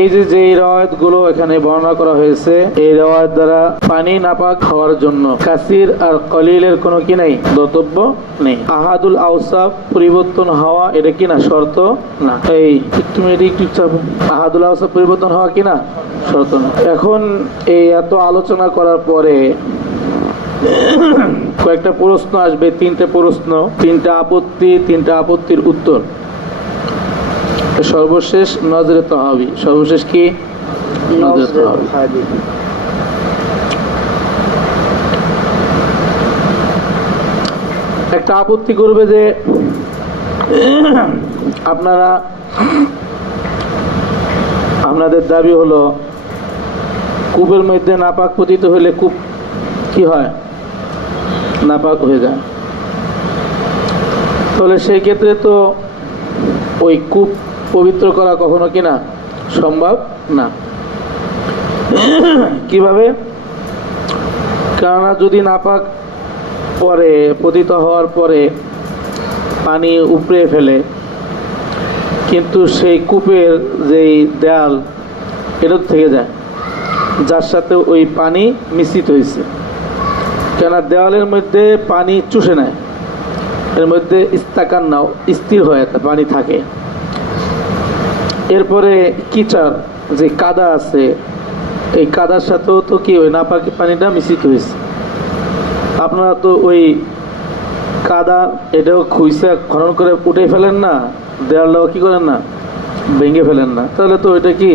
এই যে রওয়ায়াতগুলো এখানে বর্ণনা করা হয়েছে, এই রওয়ায়াত দ্বারা পানি নাপাক হওয়ার জন্য কাসির আর কলিলের কোনো কি নেই, দতব্য নেই। আহাদুল আওসাফ পরিবর্তন হওয়া এটা কি না শর্ত না। এই একটু আহাদুল আওসাফ পরিবর্তন হওয়া কি না শর্ত না। এখন এই এত আলোচনা করার পরে কয়েকটা প্রশ্ন আসবে, তিনটে প্রশ্ন, তিনটা আপত্তির উত্তর। সর্বশেষ নজরে তাহাবি, সর্বশেষ কি নজরে তাহাবি। একটা আপত্তি করবে যে আপনাদের দাবি হলো কূপের মধ্যে নাপাক পতিত হলে কূপ কি হয়, নাপাক হয়ে যায়। তাহলে সেই ক্ষেত্রে তো ওই কূপ পবিত্র করা কখনো কিনা সম্ভব না। কিভাবে? কেননা যদি নাপাক পরে পতিত হওয়ার পরে পানি উপড়ে ফেলে, কিন্তু সেই কূপের যেই দেয়াল এটা থেকে যায়, যার সাথে ওই পানি মিশ্রিত হয়েছে। কেননা দেওয়ালের মধ্যে পানি চুষে নেয়, এর মধ্যে ইস্তাকান নাও স্থির হয়ে পানি থাকে। এরপরে কিচার যে কাদা আছে, এই কাদার সাথেও তো কি ওই নাপাক পানিটা মিশ্রিত হয়েছে। আপনারা তো ওই কাদা এটাও খুঁজে খনন করে উঠে ফেলেন না, দেওয়ালটাও কি করেন না, ভেঙে ফেলেন না। তাহলে তো এটা কি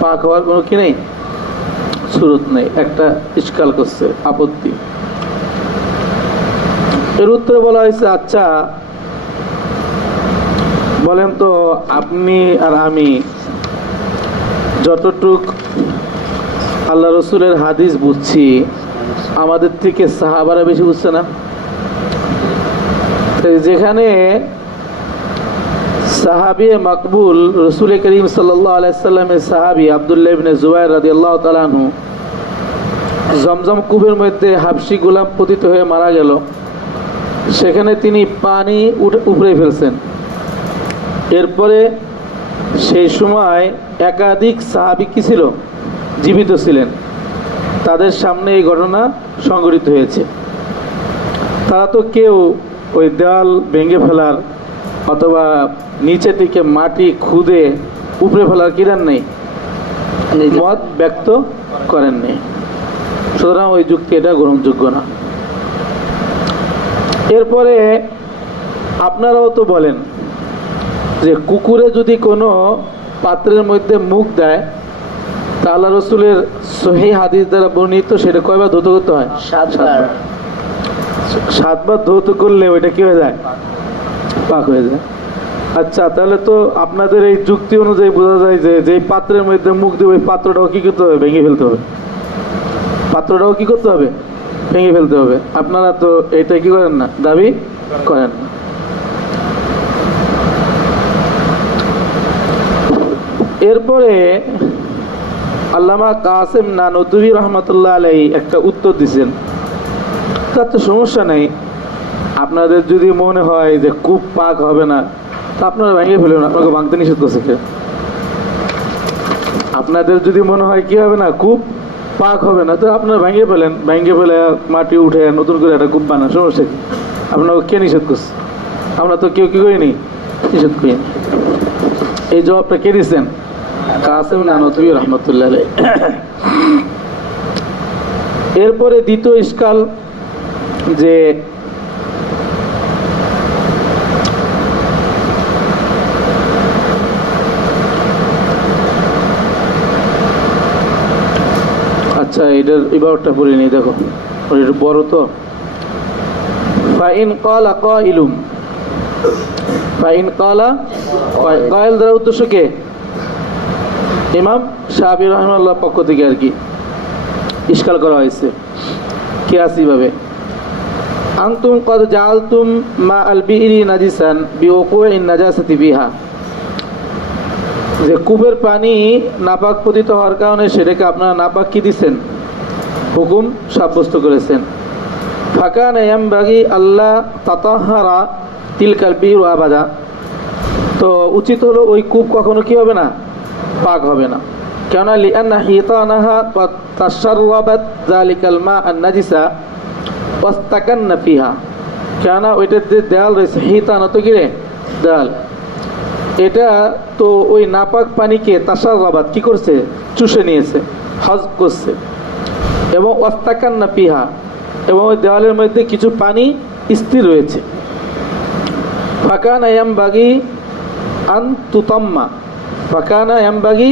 পাক হওয়ার কোনো কি নেই, সুরত নেই। একটা ইশকাল করছে, আপত্তি। এর উত্তরে বলা হয়েছে, আচ্ছা বলেন তো, আপনি আর আমি যতটুক আল্লাহ রসুলের হাদিস বুঝছি, আমাদের থেকে সাহাবারা বেশি বুঝছে না? যেখানে সাহাবী মাকবুল রসুল করিম সাল্লাল্লাহু আলাইহি সাল্লামের সাহাবী আব্দুল্লাহ ইবনে জুবাইর রাদিয়াল্লাহু তাআলা আনহু জমজম কূপের মধ্যে হাবশি গোলাম পতিত হয়ে মারা গেল, সেখানে তিনি পানি উপড়ে ফেলছেন। এরপরে সেই সময় একাধিক সাহাবী কি ছিল, জীবিত ছিলেন। তাদের সামনে এই ঘটনা সংঘটিত হয়েছে। তারা তো কেউ ওই দেওয়াল ভেঙে ফেলার অথবা নিচে থেকে মাটি খুদে উপড়ে ফেলার কিরান নেই, মত ব্যক্ত করেননি। সুতরাং ওই যুক্তি এটা গ্রহণযোগ্য না। এরপরে আপনারাও তো বলেন যে কুকুরে যদি কোনো পাত্রের মধ্যে মুখ দেয়, তা আল্লাহ রসুলের সহিহ হাদিস দ্বারা বর্ণিত সেটা কয়বার ধৌত করতে হয়? 7 বার ধৌত করলে ওইটা কি হয়ে যায়, পাক হয়ে যায়। আচ্ছা, তাহলে তো আপনাদের এই যুক্তি অনুযায়ী বোঝা যায় যে যেই পাত্রের মধ্যে মুখ দিয়ে ওই পাত্রটাও কি করতে হবে, ভেঙে ফেলতে হবে। পাত্রটাও কি করতে হবে, ভেঙে ফেলতে হবে। আপনারা তো এটা কি করেন না, দাবি করেন না। এরপরে আল্লামা কাসেম নানুতুবি রহমতুল্লাহ আলাইহি একটা উত্তর দিচ্ছেন। তার তো সমস্যা নেই, আপনাদের যদি মনে হয় যে কূপ পাক হবে না, তা আপনারা ভেঙে ফেলবেন, আপনাকে ভাঙতে নিষেধ করছে কে? আপনাদের যদি মনে হয় কি হবে না, কূপ পাক হবে না, তো আপনারা ভেঙে ফেলেন, ভেঙে ফেলে মাটি উঠে নতুন করে একটা কূপ বানান, সমস্যা কি? আপনাকে কে নিষেধ করছে? আমরা তো কেউ কি করিনি, নিষেধ করিনি। এই জবাবটা কে দিচ্ছেন? কাসেম নানুতুবি রহমতুল্লাহ আলাইহি। এরপরে দ্বিতীয় ইশকাল যে আচ্ছা, এটার ইবারতটা পড়ে নিই, দেখো এটা বড় তো। ফাইন ক্বালা কাইলুম, ফাইন ক্বালা কাইল দ্বারা উদ্দেশ্য কে? ইমাম শাফিঈ রাহিমাহুল্লাহ পক্ষ থেকে আর কি ইশকাল করা হয়েছে কিয়াসি ভাবে। আনতুম ক্বাদ জাআলতুম মা আল বিইরি নাজিসান বিওকুইন নাজাসাতি বিহা, যে কূপের পানি নাপাক পতিত হওয়ার কারণে সেটাকে আপনারা নাপাক কি দিচ্ছেন, হুকুম সাব্যস্ত করেছেন। ফাকানা ইয়ামবাগি আল্লাহ তাতাহহারা তিলকাল বির আবাদা, তো উচিত হলো ওই কূপ কখনো কি হবে না, পাক হবে না। কেননা লিআন্না হিতানাহা তাশাররাবাত যালিকাল মা আন-নাজিসা ওয়াস্তাকান্না ফিহা, কেননা ওইটার যে দেয়াল রয়েছে, হিতানা তো কি রে দেয়াল, এটা তো ওই নাপাক পানিকে তাশাররাবাত কি করছে, চুষে নিয়েছে, হজম করছে, এবং ওয়াস্তাকান্না ফিহা, এবং ওই দেওয়ালের মধ্যে কিছু পানি স্থির রয়েছে। ফাকানা ইয়ামবাগি আন তুতাম্মা, ফাকানা ইয়ামবাগি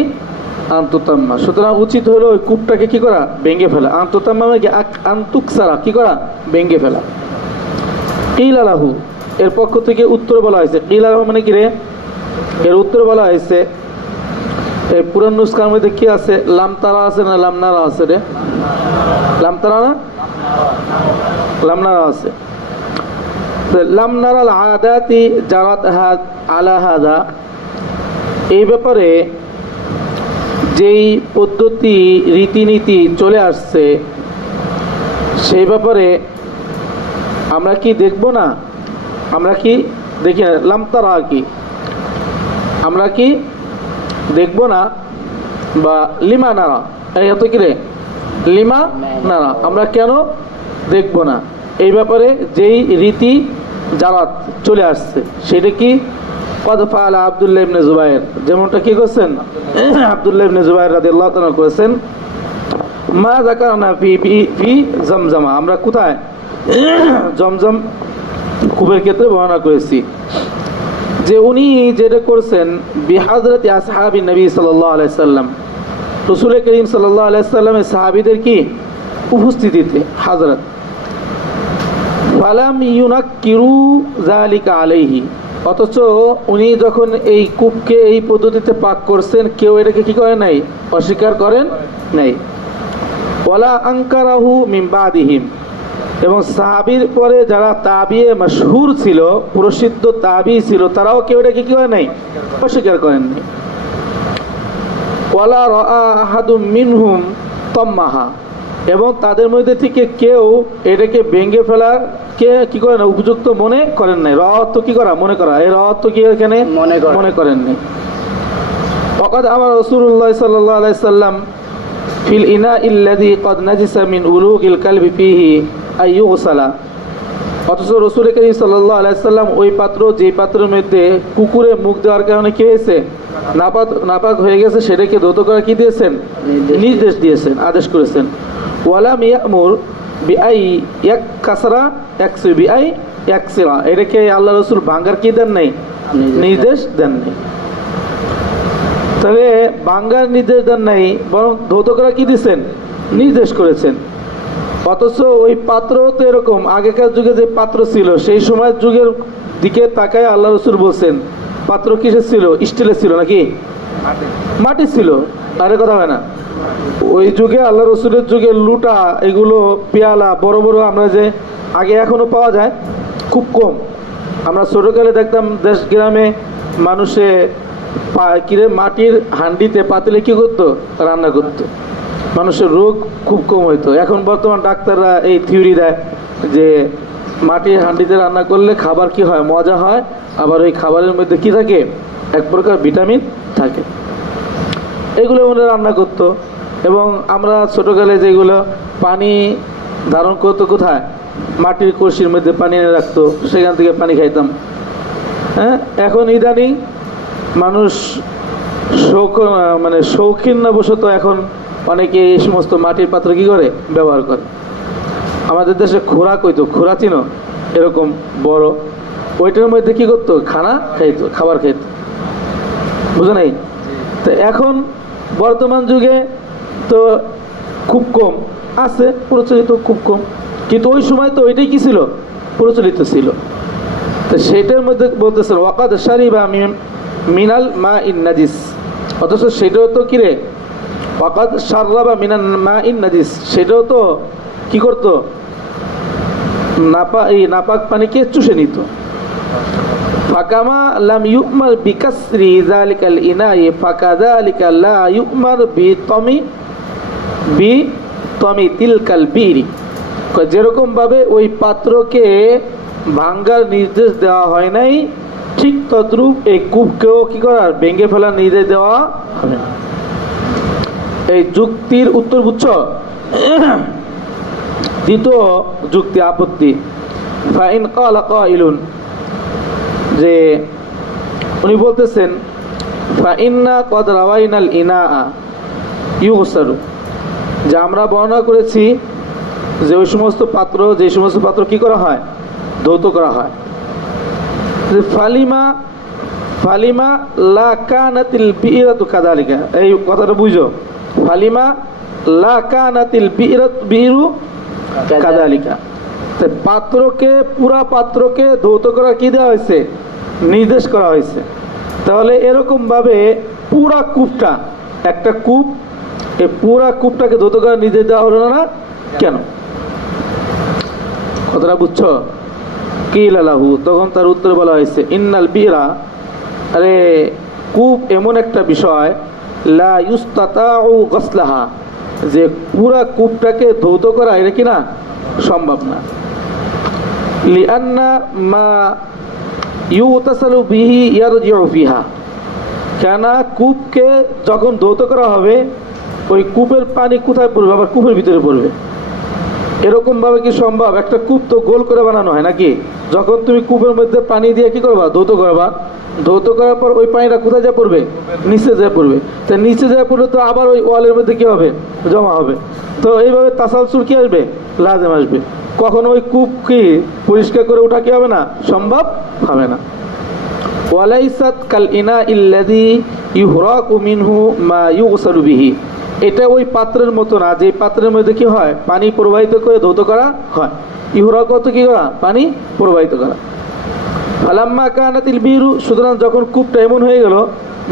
আন তুতাম্মা, সুতরাং উচিত হলো ওই কূপটাকে কি করা, ভেঙে ফেলা। আন তুতাম্মা মানে আন তুকসারা, কি করা, ভেঙে ফেলা। কিলা লাহু, এর পক্ষ থেকে উত্তর বলা হয়েছে। কিলা লাহু মানে কি রে, এর উত্তর বলা হয়েছে, এই পুরান নুসখার মধ্যে কি আছে, লামতারা আছে না লামনারা আছে রে, লামতারা না লামনারা আছে। লামনারাল আদাতি জারাত আলা হাদা, এই ব্যাপারে যেই পদ্ধতি রীতিনীতি চলে আসছে সেই ব্যাপারে আমরা কি দেখব না, আমরা কি দেখি না, লামতারা কি আমরা কি দেখব না, বা লিমা নারা, এই হতো কি রে, লিমা নারা, আমরা কেন দেখব না, এই ব্যাপারে যেই রীতি জারাত চলে আসছে সেটা কি, কদ ফাআলা আব্দুল্লাহ ইবনে জুবায়ের, যেমনটা কি করছেন আব্দুল্লাহ ইবনে জুবায়ের রাদিয়াল্লাহু তাআলা করেছেন। মা যাকারনা ফি ফি ফি জমজমা, আমরা কোথায় জমজম কূপের ক্ষেত্রে বর্ণনা করেছি যে উনি যেটা করছেন বিহাজরতি আসহাবি নবী সাল্লাল্লাহু আলাইহি সাল্লাম, রাসূল করিম সাল্লাল্লাহু আলাইহি সাল্লামের সাহাবীদের কি উপস্থিতিতে, হাজরত, ফালাম ইউনাক্কিরু যালিকা আলাইহি, অথচ উনি যখন এই কূপকে এই পদ্ধতিতে পাক করছেন কেউ এটাকে কি করে নাই, অস্বীকার করেন নাই। ওয়ালা আনকারাহু মিন বাদিহিম, এবং সাহাবীর পরে যারা তাবিয়ে মাশহুর ছিল, প্রসিদ্ধ তাবি ছিল, তারাও কেউ এটাকে কি করে নাই, অস্বীকার করেন নাই। ওয়ালা রাআ আহাদুম মিনহুম তাম্মাহা, এবং তাদের মধ্যে থেকে কেউ এটাকে ভেঙে ফেলাকে কি করে না, উপযুক্ত মনে করেন নাই। রাত কি করা, মনে করা, এই রাত কি এখানে মনে করেন নাই। ওয়াকাদ আমার রাসূলুল্লাহ সাল্লাল্লাহু আলাইহি সাল্লাম ফিল ইনাইল্লাযী ক্বাদ নাজিসা মিন উলুকিল কালবি ফীহি আইয়ুগসালা, অথচ রাসূল করিম সাল্লাল্লাহু আলাইহি সাল্লাম ওই পাত্র, যেই পাত্রের মধ্যে কুকুরে মুখ দেওয়ার কারণে কি হয়েছে, নাপাক হয়ে গেছে, সেটাকে ধৌত করা কি দিয়েছেন, নির্দেশ দিয়েছেন, আদেশ করেছেন। ওয়ালাম ইয়ামুর বিআই ইয়াকসারা ইয়াকসি বিআই ইয়াকসিরা, এটাকে আল্লাহ রাসূল ভাঙার কি দেন নাই, নির্দেশ দেন নাই। তবে ভাঙার নির্দেশ দেন নাই, বরং ধৌত করা কি দিয়েছেন, নির্দেশ করেছেন। অথচ ওই পাত্র তো এরকম, আগেকার যুগে যে পাত্র ছিল সেই সময়ের যুগের দিকে তাকায় আল্লাহ রাসূল বলছেন, পাত্র কিসের ছিল, স্টিলের ছিল নাকি মাটি ছিল, আরে কথা হয় না। ওই যুগে আল্লাহ রসুলের যুগে লুটা, এগুলো পেয়ালা বড় বড় আমরা যে আগে এখনো পাওয়া যায় খুব কম। আমরা ছোটকালে দেখতাম দেশ গ্রামে মানুষে কিরে মাটির হান্ডিতে পাতিলে কি করতো, রান্না করতো, মানুষের রোগ খুব কম হইতো। এখন বর্তমান ডাক্তাররা এই থিওরি দেয় যে মাটির হান্ডিতে রান্না করলে খাবার কি হয়, মজা হয়, আবার ওই খাবারের মধ্যে কি থাকে, এক প্রকার ভিটামিন থাকে, এগুলো ওরা রান্না করতো। এবং আমরা ছোটোকালে যেগুলো পানি ধারণ করতো কোথায়, মাটির কলসির মধ্যে পানি এনে রাখতো, সেখান থেকে পানি খাইতাম। হ্যাঁ, এখন ইদানিং মানুষ শৌখিনবশত এখন অনেকে এই সমস্ত মাটির পাত্র কি করে, ব্যবহার করে। আমাদের দেশে খোরাক হইতো, খোরা চিনো, এরকম বড়, ওইটার মধ্যে কি করতো, খাবার খাইতো, বুঝো নাই। তো এখন বর্তমান যুগে তো খুব কম আছে, প্রচলিত খুব কম, কিন্তু ওই সময় তো ওইটাই কি ছিল, প্রচলিত ছিল। তো সেটার মধ্যে বলতেছে ওয়াকাদ শারিবা মিনাল মা ইন নাজিস, অথচ সেটাও তো কিরে, ওয়াকাদ শাররাবা মিনাল মা ইন নাজিস, সেটাও তো কি করতো, নাপাক পানিকে চুষে নিত। ফাকামা লাম ইউমার বিকাসরি যালিকাল ইনাই ফাকাযালিকা লা ইউমার বিতমি তিলকাল বিরি, যেরকম ভাবে ওই পাত্রকে ভাঙ্গার নির্দেশ দেওয়া হয় নাই, ঠিক তদ্রূপ এই কূপকেও কি করার, ভেঙে ফেলা, নির্দেশ দেওয়া হবে না। এই যুক্তির উত্তর বুঝছো? দ্বিতীয় যুক্তি, আপত্তি, ফাইন ক্বালা কাইলুন, যে উনি বলতেছেন ফাইন্না কদ রাওয়াইনাল ইনাআ ইউগসালু, যে আমরা বর্ণনা করেছি যে ওই সমস্ত পাত্র, যে সমস্ত পাত্র কি করা হয়, ধৌত করা হয়। ফালিমা ফালিমা লা কানাতিল বিরাতু কাযালিকা, এই কথাটা বুঝো। ফালিমা লা কানাতিল বিরু কাযালিকা, পাত্রকে, পুরা পাত্রকে ধৌত করা কি দেওয়া হয়েছে, নির্দেশ করা হয়েছে। তাহলে এরকম ভাবে পুরা কূপটা, একটা কূপ, এই পুরা কূপটাকে ধৌত করার নির্দেশ দেওয়া হলো না কেন? কথাটা বুঝছো? কিল আলাহু, তখন তার উত্তরে বলা হয়েছে ইন্নাল বিরা, আরে কূপ এমন একটা বিষয়, লা ইউস্তাতাউ গসলাহা, যে পুরা কূপটাকে ধৌত করা এটা কি না, সম্ভব না। লিআন্না মা ইউতাসালু বিহি ইয়ারজিউ ফিহা, কেন কূপকে যখন ধৌত করা হবে ওই কূপের পানি কোথায় পড়বে, আবার কূপের ভিতরে পড়বে। এরকম ভাবে কি সম্ভব? একটা কূপ তো গোল করে বানানো হয় নাকি? যখন তুমি কূপের মধ্যে পানি দিয়ে কি করবা, ধৌত করবা, ধৌত করার পর ওই পানিটা কোথায় যা পড়বে, নিচে যা পড়বে। তো নিচে যা পড়বে তো আবার ওই ওয়ালের মধ্যে কি হবে, জমা হবে। তো এইভাবে তাসালসুল কি আসবে, লাজেম আসবে। কখনো ওই কূপ কি পরিষ্কার করে ওঠা কি হবে না, সম্ভব হবে না। ওয়ালাইসাত কাল ইনা ইল্লাযী ইউহরাকু মিনহু মা ইউগসালু বিহি, এটা ওই পাত্রের মতো না যে পাত্রের মধ্যে কি হয়, পানি প্রবাহিত করে ধৌত করা হয়। ইহরাকু অর্থ কি করা, পানি প্রবাহিত করা। ফালাম্মা কানাতিল বিরু, সুতরাং যখন কূপটা এমন হয়ে গেল,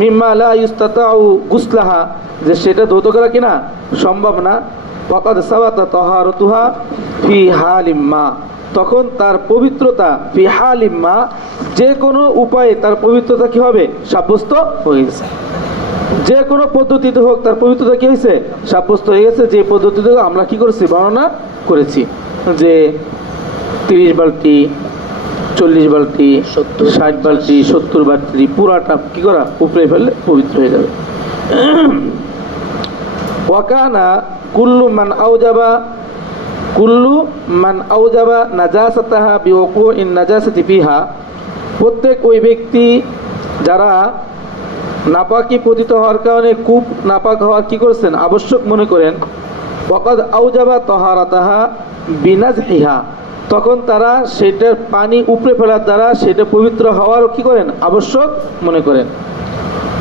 মিম্মা লা ইউস্তাতাউ গুসলাহা, যে সেটা ধৌত করা কিনা সম্ভব না। ওয়াকাদ সাবাতা তাহারাতুহা ফি হালিম মা, তখন তার পবিত্রতা ফি হালিম মা, যে কোনো উপায়ে তার পবিত্রতা কি হবে, সাব্যস্ত হয়ে গেছে। যে কোনো পদ্ধতিতে হোক তার পবিত্রতা কি হয়েছে, সাব্যস্ত হয়ে গেছে। যে পদ্ধতিতে আমরা কি করেছি, বর্ণনা করেছি, যে 30 বালতি, 40 বালতি, 60 বালতি, 70 বালতি, পুরাটা কি করা, উপরে ফেললে পবিত্র হয়ে যাবে। ওয়াকানা কুল্লু মান আউজাবা নাজাসাতাহা বিওকুইন নাজাসাতি ফিহা, প্রত্যেক ওই ব্যক্তি যারা নাপাকি পতিত হওয়ার কারণে কূপ নাপাক হওয়ার কি করছেন, আবশ্যক মনে করেন। ওয়াকাদ আউজাবা তাহারাতাহা বিনাজহিহা, তখন তারা সেটার পানি উপরে ফেলার দ্বারা সেটা পবিত্র হওয়ার কি করেন, আবশ্যক মনে করেন।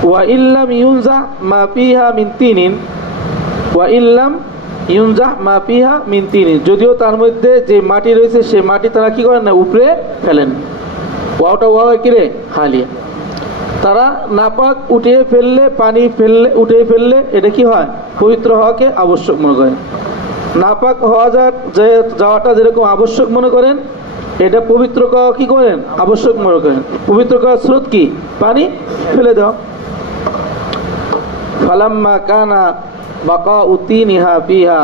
ওয়া ইল্লাম ইউনজাহ মা ফিহা মিন তিনিন, ওয়া ইল্লাম ইউনজাহ মা ফিহা মিন তিনিন, যদিও তার মধ্যে যে মাটি রয়েছে সে মাটি তারা কি করেন না, উপরে ফেলেন। ওয়াটা ওয়া কিরে হালিয়া, তারা নাপাক উঠিয়ে ফেললে, পানি ফেললে, উঠিয়ে ফেললে এটা কি হয়, পবিত্র হওয়াকে আবশ্যক মনে করেন। নাপাক হওয়া যাওয়াটা যেরকম আবশ্যক মনে করেন, এটা পবিত্র করা কি করেন, আবশ্যক মনে করেন। পবিত্র করার স্রোত কি, পানি ফেলে দাও। ফালাম্মা কানা বাকাউ তিনিহা ফিহা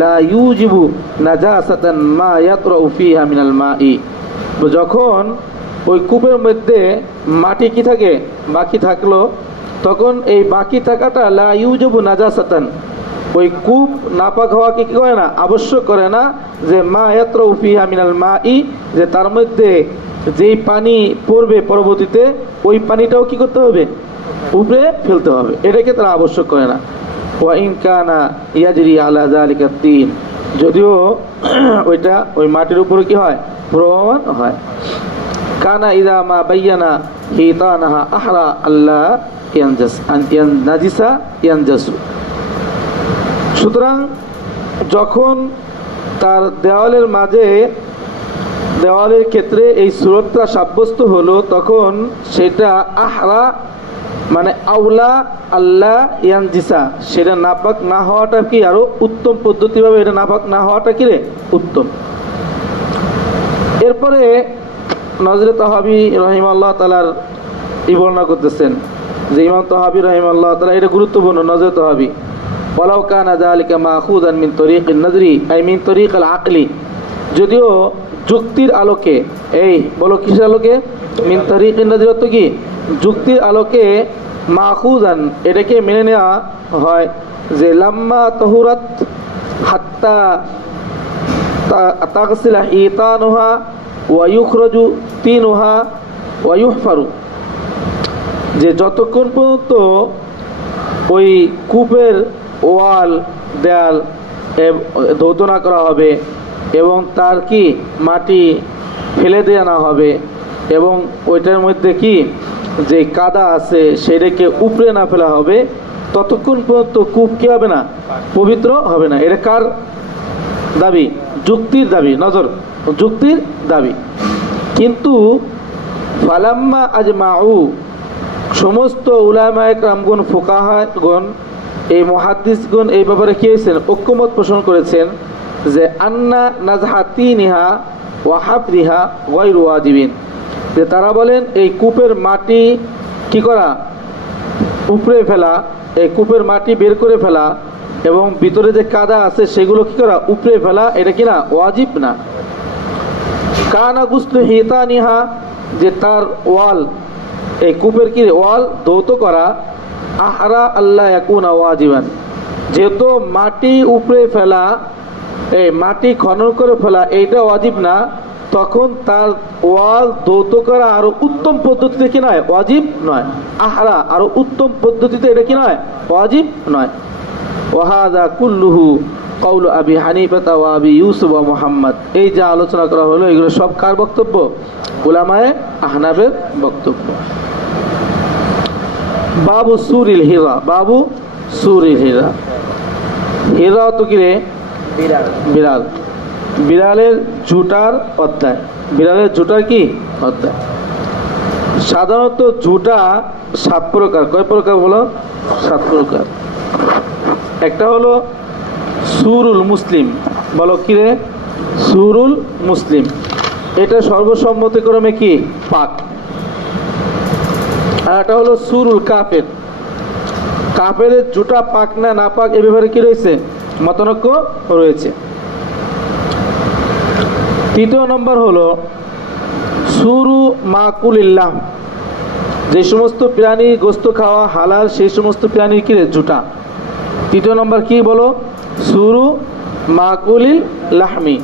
লা ইউজিবু নাজাসাতান মা ইয়াতরাউ ফিহা মিনাল মাই, যখন ওই কূপের মধ্যে মাটি কি থাকে, বাকি থাকলো, তখন এই বাকি থাকাটা লা ইউজিবু নাজাসাতান, ওই কূপ নাপাক হওয়াকে কি করে না, আবশ্যক করে না। যে মা ইয়াতরাউ ফিহা মিনাল মাই, যে তার মধ্যে যেই পানি পড়বে পরবর্তীতে ওই পানিটাও কি করতে হবে, উপরে ফেলতে হবে, এটাকে তারা আবশ্যক করে না। ওয়া ইন কানা ইয়াজরি আলা যালিকা তিন, যদিও ওইটা ওই মাটির উপরে কি হয়, প্রমাণ হয়। কানা ইদা মা বাইয়ানা হিতানাহা আহরা আল্লাহ নাজিসা ইয়ানজাসু, সুতরাং যখন তার দেওয়ালের মাঝে, দেওয়ালের ক্ষেত্রে এই সুরতটা সাব্যস্ত হলো, তখন সেটা আহরা মানে আউলা আল্লাহ ইয়ানজিসা, সেটা নাপাক না হওয়াটা কি আরো উত্তম পদ্ধতিভাবে, এটা নাপাক না হওয়াটা কি রে, উত্তম। এরপরে নজরে তাহাবি রহিমাল্লাহ তাআলার বর্ণনা করতেছেন, যে ইমাম তাহাবি রহিমাল্লাহ তাআলা, এটা গুরুত্বপূর্ণ নজরে তাহাবি। ওয়ালাউ কানা যালিকা মাখুযান মিন তরিকিন নজরি আই মিন তরিকিল আকলি, যদিও যুক্তির আলোকে, এই বলো কিসের আলোকে? মিন তারিকিন নাজির অর্থ কি? যুক্তির আলোকে মাখুজান, এটাকে মেনে নেওয়া হয় যে লাম্মা তহুরাত হাত্তা তাগসিলা ইতানুহা ওয়া ইউখরাজু তিনুহা ওয়া ইউহফারু, যে যতক্ষণ পর্যন্ত ওই কূপের ওয়াল দেয়াল ধৌতনা করা হবে এবং তার কি মাটি ফেলে দেওয়া হবে এবং ওইটার মধ্যে কি যে কাদা আছে সেটাকে উপড়ে না ফেলা হবে, ততক্ষণ পর্যন্ত কূপ কী হবে না? পবিত্র হবে না। এটা কার দাবি? যুক্তির দাবি। নজর, যুক্তির দাবি। কিন্তু ফালাম্মা আজমাউ, সমস্ত উলামায়ে কেরামগণ, ফুকাহাগণ, এই মুহাদ্দিসগণ এই ব্যাপারে কি হয়েছেন? ঐক্যমত পোষণ করেছেন যে আন্না নাজহাতিনিহা ওয়া হাফরিহা গায়রু ওয়াজিবিন, যে তারা বলেন এই কূপের মাটি কি করা? উপড়ে ফেলা, এই কূপের মাটি বের করে ফেলা এবং ভিতরে যে কাদা আছে সেগুলো কি করা? উপড়ে ফেলা, এটা কি না? ওয়াজিব না। কানা গুসলু হিতানিহা, যে তার ওয়াল, এই কূপের কি ওয়াল ধৌত করা, আহরা আল্লাহ ইয়াকুনা ওয়াজিবান, যেহেতু মাটি উপড়ে ফেলা, এই মাটি খনন করে ফেলা এইটা ওয়াজিব না, তখন তার ওয়াল ধৌত করা আরো উত্তম পদ্ধতিতে কি নয়? ওয়াজিব নয়। আহরা, আরো উত্তম পদ্ধতিতে এটা কি নয়? ওয়াজিব নয়। ওয়াহাদা কুল্লুহু কওলু আবি হানিফা ওয়া আবি ইউসুফ ওয়া মুহাম্মদ, এই যে আলোচনা করা হলো এগুলো সব কার বক্তব্য? উলামায়ে আহনাফের বক্তব্য। বাবু সুরিল হিরা, বাবু সুরিল হিরা। হিরা তো কি রে? বিড়াল। বিড়ালের ঝুটার অধ্যায়। বিড়ালের ঝুটার কি অধ্যায়? সাধারণত ঝুটা 7 প্রকার। কয় প্রকার বলো? 7 প্রকার। একটা হলো সুরুল মুসলিম। বলো কি রে? সুরুল মুসলিম। এটা সর্বসম্মতিক্রমে কি? পাক। আর একটা হলো সুরুল কাফের। কাফের জুটা পাক না না পাক এ ব্যাপারে কি রয়েছে? মতানৈক্য রয়েছে। তৃতীয় নম্বর হলো সুরু মাকুলিল্লাহ, যে সমস্ত প্রাণী গোস্ত খাওয়া হালাল সেই সমস্ত প্রাণীর কি? জুটা। তৃতীয় নম্বর কি বলো? সুরু মাকুলিল লাহমি,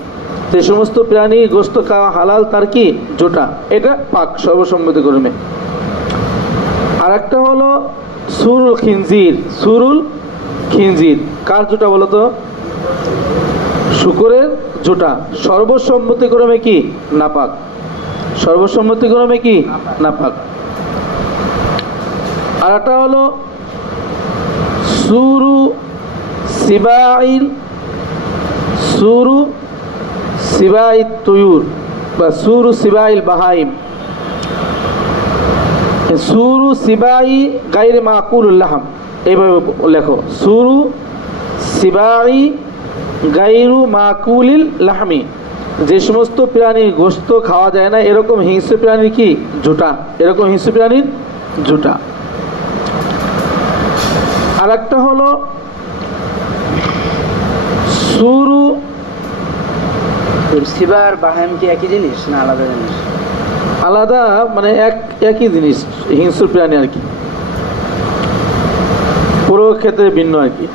যে সমস্ত প্রাণী গোস্ত খাওয়া হালাল তার কি? জুটা। এটা পাক সর্বসম্মতিক্রমে। আর একটা হলো সুরুল খিনজির। সুরুল খিনজির কার জুটা বলো তো? শুকরের জুটা। সর্বসম্মতিক্রমে কি? নাপাক। সর্বসম্মতিক্রমে কি? নাপাক। আর একটা হলো সুরু সিবাইল, সুরু সিবাইল তুয়ুর বা সুরু সিবাইল বাহাইম। সুরু সিবাই গায়রে মাকুলুল লাহম, এইভাবে লেখো। সুরু সিবাই গায়রু মাকুলিল লাহমি, যে সমস্ত প্রাণীর গোশত খাওয়া যায় না এরকম হিংস্র প্রাণীর কি? জুটা। এরকম হিংস্র প্রাণীর জুটা। আর একটা হলো সুরু সিবা আর বাহাম কি একই জিনিস না আলাদা জিনিস? আলাদা, মানে একই জিনিস, হিংস্র প্রাণী আর কি, পুরো ক্ষেত্রে ভিন্ন আর কি।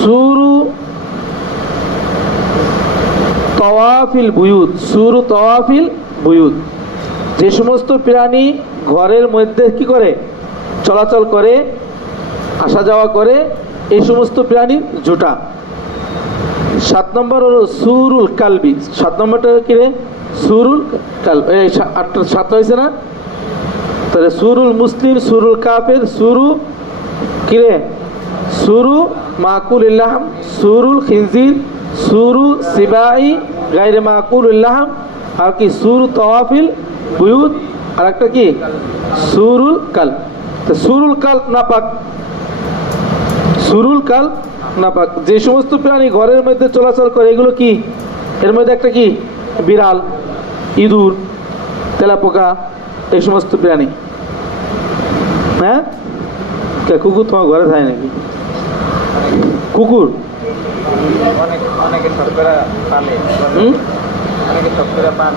সুরু তওয়াফিল বুয়ুত, সুরু তওয়াফিল বুয়ুত, যে সমস্ত প্রাণী ঘরের মধ্যে কি করে? চলাচল করে, আসা যাওয়া করে, এই সমস্ত প্রাণীর জুটা। 7 নম্বর হলো সুরুল কালবি। 7 নম্বরটা কি রে? সুরুল কাল। এই 7 হয়েছে না? তাহলে সুরুল মুসলিম, সুরুল কাফের, সুরু কি রে? সুরু মাকুল ইল্লাহম, সুরুল খিনজির, সুরু সিবাই গায়রে মাকুল ইল্লাহম, আর কি? সুরু তওয়াফিল বুয়ুত, আর একটা কি? সুরুল কাল। তো সুরুল কাল নাপাক। সুরুল কাল নাপাক। যে সমস্ত প্রাণী ঘরের মধ্যে চলাচল করে এগুলো কি? এর মধ্যে একটা কি? বিড়াল, ইঁদুর, তেলাপোকা, এই সমস্ত প্রাণী। হ্যাঁ, কুকুর তোমার ঘরে থাকে নাকি? কুকুর অনেকে সরকার পালে হুম? অনেকে সরকার পান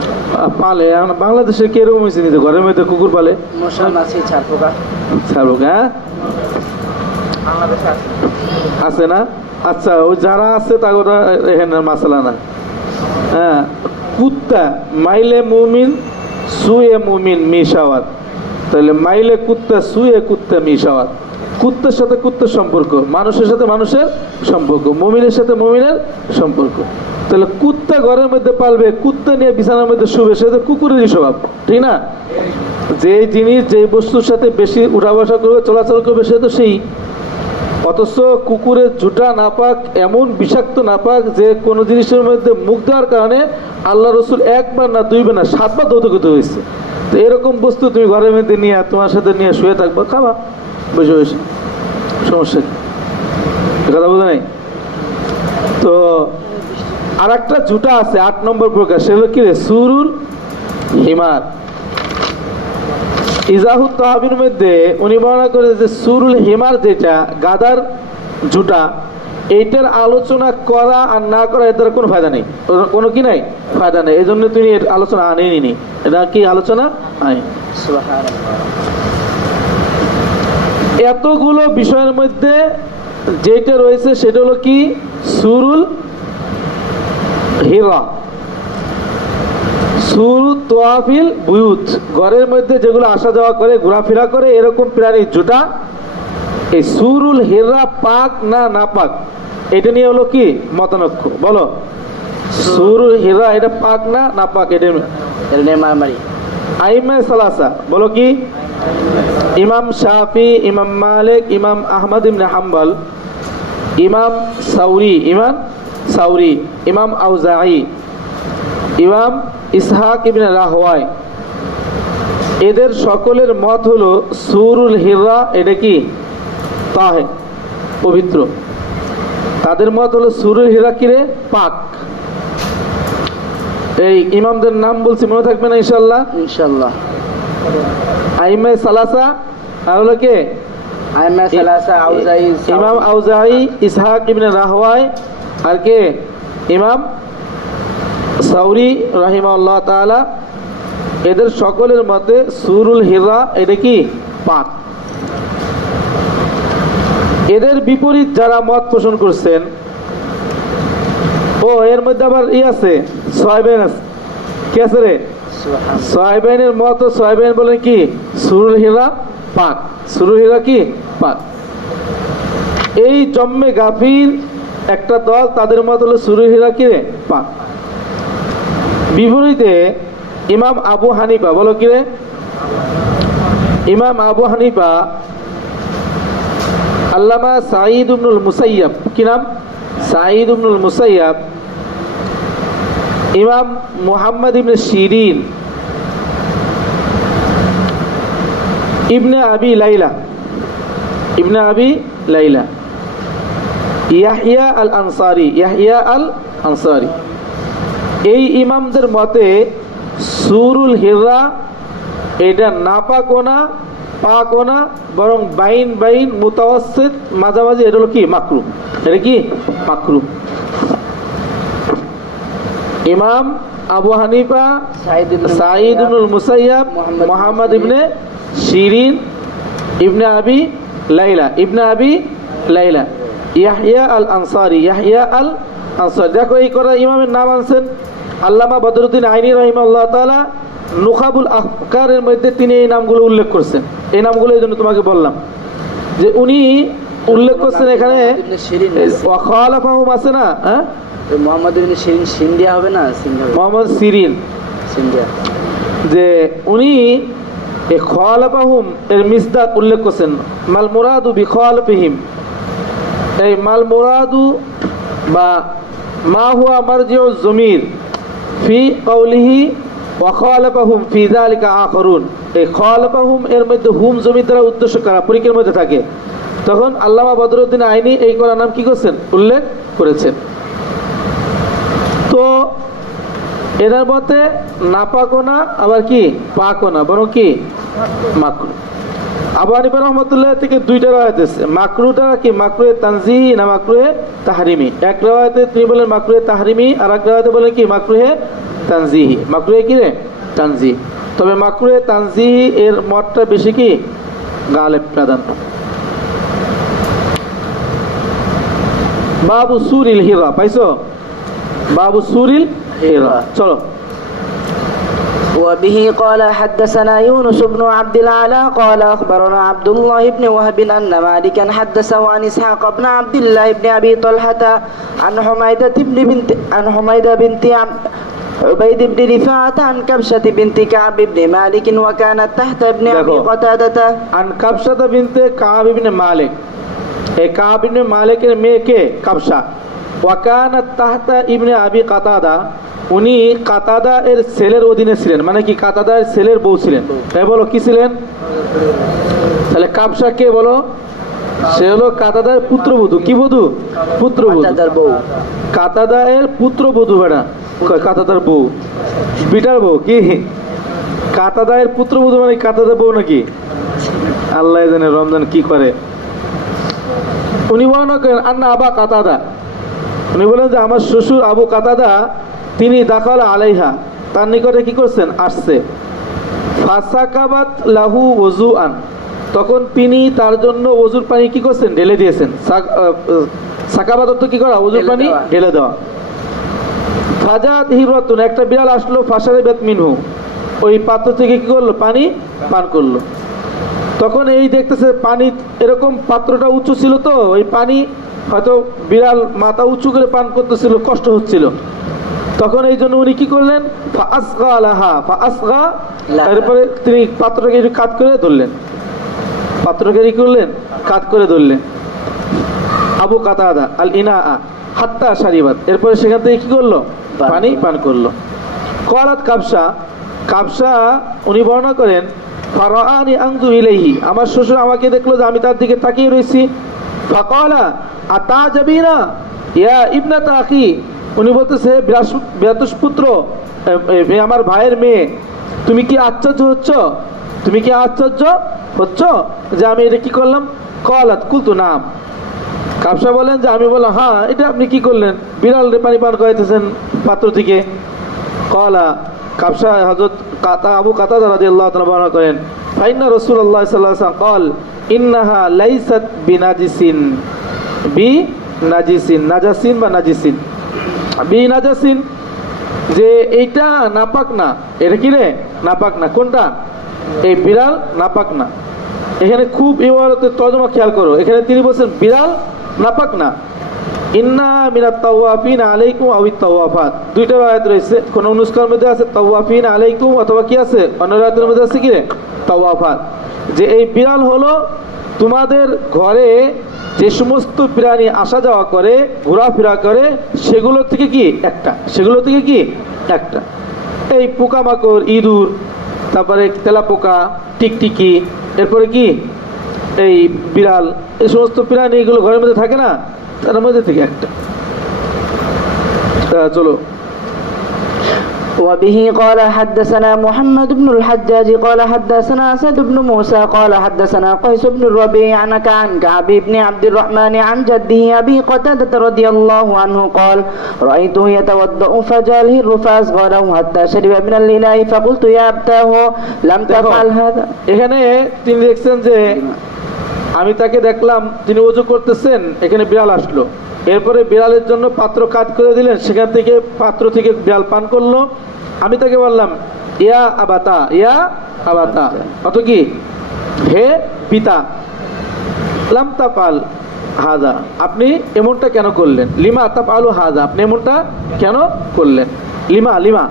পালে এখন বাংলাদেশে কিরকম হয়েছে নিজে ঘরের মধ্যে কুকুর পালে মশা মাছি ছাড়পোকা ছাড়বো হ্যাঁ বাংলাদেশে আছে আছে না আচ্ছা ওই যারা আছে তা ওরা এখানে মাসালা না হ্যাঁ কুত্তা মাইলে মুমিন সুয়ে মুমিন মিশাওয়াত তাহলে মাইলে কুত্তা সুয়ে কুত্তা মিশাওয়াত কুত্তার সাথে কুত্তার সম্পর্ক মানুষের সাথে মানুষের সম্পর্ক মুমিনের সাথে মুমিনের সম্পর্ক তাহলে কুত্তা ঘরের মধ্যে পালবে কুত্তা নিয়ে বিছানার মধ্যে শুবে সে তো কুকুরেরই স্বভাব ঠিক না যে জিনিস যে বস্তুর সাথে বেশি উঠা বসা করবে চলাচল করবে সে তো সেই অথচ কুকুরের জুটা নাপাক এমন বিষাক্ত নাপাক যে কোনো জিনিসের মধ্যে মুখ দেওয়ার কারণে আল্লাহ রসুল একবার না দুইবার না 7 বার ধৌত করতে হয়েছে তো এরকম বস্তু তুমি ঘরের মধ্যে নিয়ে তোমার সাথে নিয়ে শুয়ে থাকবো খাবা বসে বসে সমস্যা কি এ কথা বোঝা নাই তো আর একটা জুটা আছে 8 নম্বর প্রকার সেগুলো কি রে সুরুল হিমার ইজাহুত তাহাবির মধ্যে উনি বর্ণনা করে যে সুরুল হিমার যেটা গাদার জুটা এইটার আলোচনা করা আর না করা এটার কোনো ফায়দা নেই কোনো কি নাই ফায়দা নেই এই জন্য তিনি এর আলোচনা আনেনি নি এটা কি আলোচনা আনে এতগুলো বিষয়ের মধ্যে যেটা রয়েছে সেটা হলো কি সুরুল হিরা সুরু তোয়াফিল বুয়ুত ঘরের মধ্যে যেগুলো আসা যাওয়া করে ঘোরাফেরা করে এরকম প্রাণীর জুটা এই সুরুল হিরা পাক না না পাক এটা নিয়ে হলো কি মতানক্য বলো সুরুল হিরা এটা পাক না না পাক এটা মারামারি আইমে সালাসা বলো কি ইমাম শাফি ইমাম মালিক ইমাম আহমদ ইবনে হাম্বল ইমাম সাউরি ইমাম আউজাঈ ইমাম ইসহাক ইবনে রাহওয়াই এদের সকলের মত হলো সুরুল হিরা এটা কি তাহে পবিত্র তাদের মত হলো সুরুল হিরা কিরে পাক এই ইমামদের নাম বলছি মনে থাকবে না ইনশাআল্লাহ ইনশাআল্লাহ আইমে সালাসা আর হলো কে আইমা সালাসা আউজাই ইমাম আউজাঈ ইসহাক ইবনে রাহওয়াই আর কে ইমাম সাউরি রাহিমাহুল্লাহ তাআলা এদের সকলের মতে সুরুল হিরা এটা কি পাক এদের বিপরীত যারা মত পোষণ করছেন ও এর মধ্যে আবার আছে সোয়াইবেন আছে কি আছে রে সোয়াইবেনের মত সোয়াইবেন বলেন কি সুরুল হিরা পাক সুরুল হিরা কি পাক এই জম্মে গাফির একটা দল তাদের মত হলো সুরুল হিরা কি রে পাক বিপরীতে ইমাম আবু হানিফা বলো কি রে ইমাম আবু হানিফা আল্লামা সাঈদ ইবনুল মুসাইয়াব কি নাম সাঈদ ইবনুল মুসাইয়াব ইমাম মুহাম্মদ ইবনে শিরিন ইবনে আবি লাইলা ইয়াহিয়া আল আনসারি এই ইমামদের মতে সুরুল হিরা এটা নাপাকও না পাকও না বরং বাইন মুতাওয়াসসিত মাঝামাঝি এটা হলো কি মাকরুহ এটা কি মাকরুহ ইমাম আবু হানিফা সাঈদ ইবনুল মুসাইয়াব মুহাম্মদ ইবনে শিরিন ইবনে আবি লাইলা ইয়াহিয়া আল আনসারি দেখো এই করা ইমামের নাম আনছেন আল্লামা বদরুদ্দিন আইনি রাহিমাহুল্লাহ তাআলা নুখাবুল আফকারের মধ্যে তিনি এই নামগুলো উল্লেখ করছেন এই নামগুলো এই জন্য তোমাকে বললাম যে উনি উল্লেখ করছেন এখানে ওয়াখালাফাহুম আছে না হ্যাঁ মোহাম্মদ ইবনে শিরিন সিন্ধিয়া হবে না মোহাম্মদ সিন্ধিয়া যে উনি এই খালাফাহুম এর মিসদাক উল্লেখ করছেন মাল মুরাদু বিখালাফিহিম এই মাল মুরাদু বা মা হুয়া মারজিউ যমির ফি কওলিহি ওয়া খালাফাহুম ফি যালিকা আখরুন এই খালাফাহুম এর মধ্যে হুম জমির দ্বারা উদ্দেশ্য করা পরীক্ষার মধ্যে থাকে তখন আল্লামা বদরুদ্দিন আইনি এই করা নাম কি করছেন উল্লেখ করেছেন তো এদের মতে নাপাকও না আবার কি পাকও না বরং কি মাকরুহ আবু হানিফা রাহমাতুল্লাহ থেকে দুইটা রাওয়ায়াত আছে, মাকরুটা কি মাকরুহে তানজিহি না মাকরুহে তাহরিমি। এক রাওয়ায়াতে তিনি বলেন মাকরুহে তাহরিমি, আর এক রাওয়ায়াতে বলেন কি মাকরুহে তানজিহি। মাকরুহে কি রে? তানজিহি। তবে মাকরুহে তানজিহি এর মতটা বেশি কি গালেব প্রাধান্য। বাবু সুরিল হিরা পাইছো? বাবু সুরিল হিরা। চলো। وبه قال حدثنا يونس بن عبد الأعلى قال أخبرنا عبد الله بن وهب أن مالكا حدثه عن إسحاق بن عبد الله بن أبي طلحة عن حميدة بنت عبيد بن رفاعة عن كبشة بنت كعب بن مالك وكانت تحت ابن أبي قتادة আন কাবশাতা বিনতে কাব ইবনে মালিক, এই কাব ইবনে মালিকের মেয়ে কে? কাবশা। ওয়াকানাত তাহতা ইবনে আবি কাতাদা, উনি কাতাদা এর ছেলের অধীনে ছিলেন, মানে কি কাতাদা এর ছেলের বউ ছিলেন। তাই বলো কি ছিলেন? তাহলে কাবশা কে বলো? সে হলো কাতাদার পুত্রবধূ। কি বধূ? পুত্রবধূ। قتادة بو কাতাদা এর পুত্রবধূ। বেড়া কাতাদার বউ, বিটার বউ। কি কাতাদা এর পুত্রবধূ মানে কাতাদার বউ নাকি? আল্লাহ জানে রমজান কি করে। উনি বর্ণনা করেন আন্না আবা কাতাদা, উনি বলেন যে আমার শ্বশুর আবু কাতাদা তিনি দাখাল আলাইহা, তার নিকটে কি করছেন? আসছে। ফাসাকাবাত লাহু ওযুআন, তখন তিনি তার জন্য ওযুর পানি কি করছেন? ঢেলে দিয়েছেন। সাকাবাত অর্থ কি করা? ওযুর পানি ঢেলে দেওয়া। ফাজাত হিরাতুন, একটা বিড়াল আসলো। ফাশারিবাত মিনহু, ওই পাত্র থেকে কি করলো? পানি পান করলো। তখন এই দেখতেছে পানি এরকম, পাত্রটা উঁচু ছিল তো, ওই পানি হয়তো বিড়াল মাথা উঁচু করে পান করতেছিল, কষ্ট হচ্ছিল। তখন এই জন্য উনি কি করলেন? ফাআসগা লাহা, ফাআসগা, এরপরে তিনি পাত্রটাকে একটু কাত করে ধরলেন। পাত্রকে কি করলেন? কাত করে ধরলেন। আবু কাতাদা আল ইনা হাত্তা শারিবাত, এরপরে সেখান থেকে কি করলো? পানি পান করলো। কলাত কাবসা, কাবসা উনি বর্ণনা করেন ফারাআনি আনজু ইলাইহি, আমার শ্বশুর আমাকে দেখলো যে আমি তার দিকে তাকিয়ে রয়েছি। ফাকালা আতাজাবিনা ইয়া ইবনাতা আখি, উনি বলতেছে বিরাতুস পুত্র, আমার ভাইয়ের মেয়ে, তুমি কি আশ্চর্য হচ্ছ? তুমি কি আশ্চর্য হচ্ছ যে আমি এটা কি করলাম? কলাত কুলতু নাম, কাবসা বলেন যে আমি বললাম হ্যাঁ, এটা আপনি কি করলেন? বিড়াল পানি পান করাইতেছেন পাত্র থেকে। কলা, কাবসা হযরত আবু কাতাদা রাদিয়াল্লাহু তাআলা বর্ণনা করেন ফাইন্না রাসূলুল্লাহ সাল্লাল্লাহু আলাইহি ওয়াসাল্লাম قال ইন্নাহা লাইসাত বিনাজিসিন, বিনাজিসিন, নাজাসিন বা নাজিসিন, বিনাজাসিন, যে এইটা নাপাক না। এটা কি রে? নাপাক না। কোনটা? এই বিড়াল নাপাক না। এখানে খুব ইবারতের তরজমা খেয়াল করো, এখানে তিনি বলছেন বিড়াল নাপাক না। ইন্না মিনাত তাওয়াফিন আলাইকুম আউত তাওয়াফাত, দুইটা আয়াত রয়েছে। কোন অনুষ্কার মধ্যে আছে তাওয়াফিন আলাইকুম, অথবা কি আছে অন্য আয়াতের মধ্যে আছে কি রে? তাওয়াফাত। যে এই বিড়াল হলো তোমাদের ঘরে যে সমস্ত প্রাণী আসা যাওয়া করে, ঘোরাফেরা করে, সেগুলো থেকে কি একটা, সেগুলো থেকে কি একটা। এই পোকামাকড়, ইঁদুর, তারপরে তেলাপোকা, টিকটিকি, এরপরে কি এই বিড়াল, এই সমস্ত প্রাণী এগুলো ঘরের মধ্যে থাকে না, তার মধ্যে থেকে একটা। চলো। وبه قال حدثنا محمد بن الحجاج قال حدثنا أسد بن موسى قال حدثنا قيس بن الربيع عن كعب بن عبد الرحمن عن جده أبي قتادة رضي الله عنه قال رأيته يتوضأ فجاء الهر فأصغى له حتى شرب من الإناء فقلت يا أبتاه لم تفعل هذا। এখানে তিনি দেখছেন যে আমি তাকে দেখলাম তিনি ওযু করতেছেন, এখানে বিড়াল আসলো, এরপরে বিড়ালের জন্য পাত্র কাত করে দিলেন, সেখান থেকে পাত্র থেকে বিড়াল পান করলো। আমি তাকে বললাম ইয়া আবাতা, ইয়া আবাতা, অত কি হে পিতা, লাম তাফআল হাযা, আপনি এমনটা কেন করলেন? লিমা তাফআলু হাযা, আপনি এমনটা কেন করলেন? Lima lima.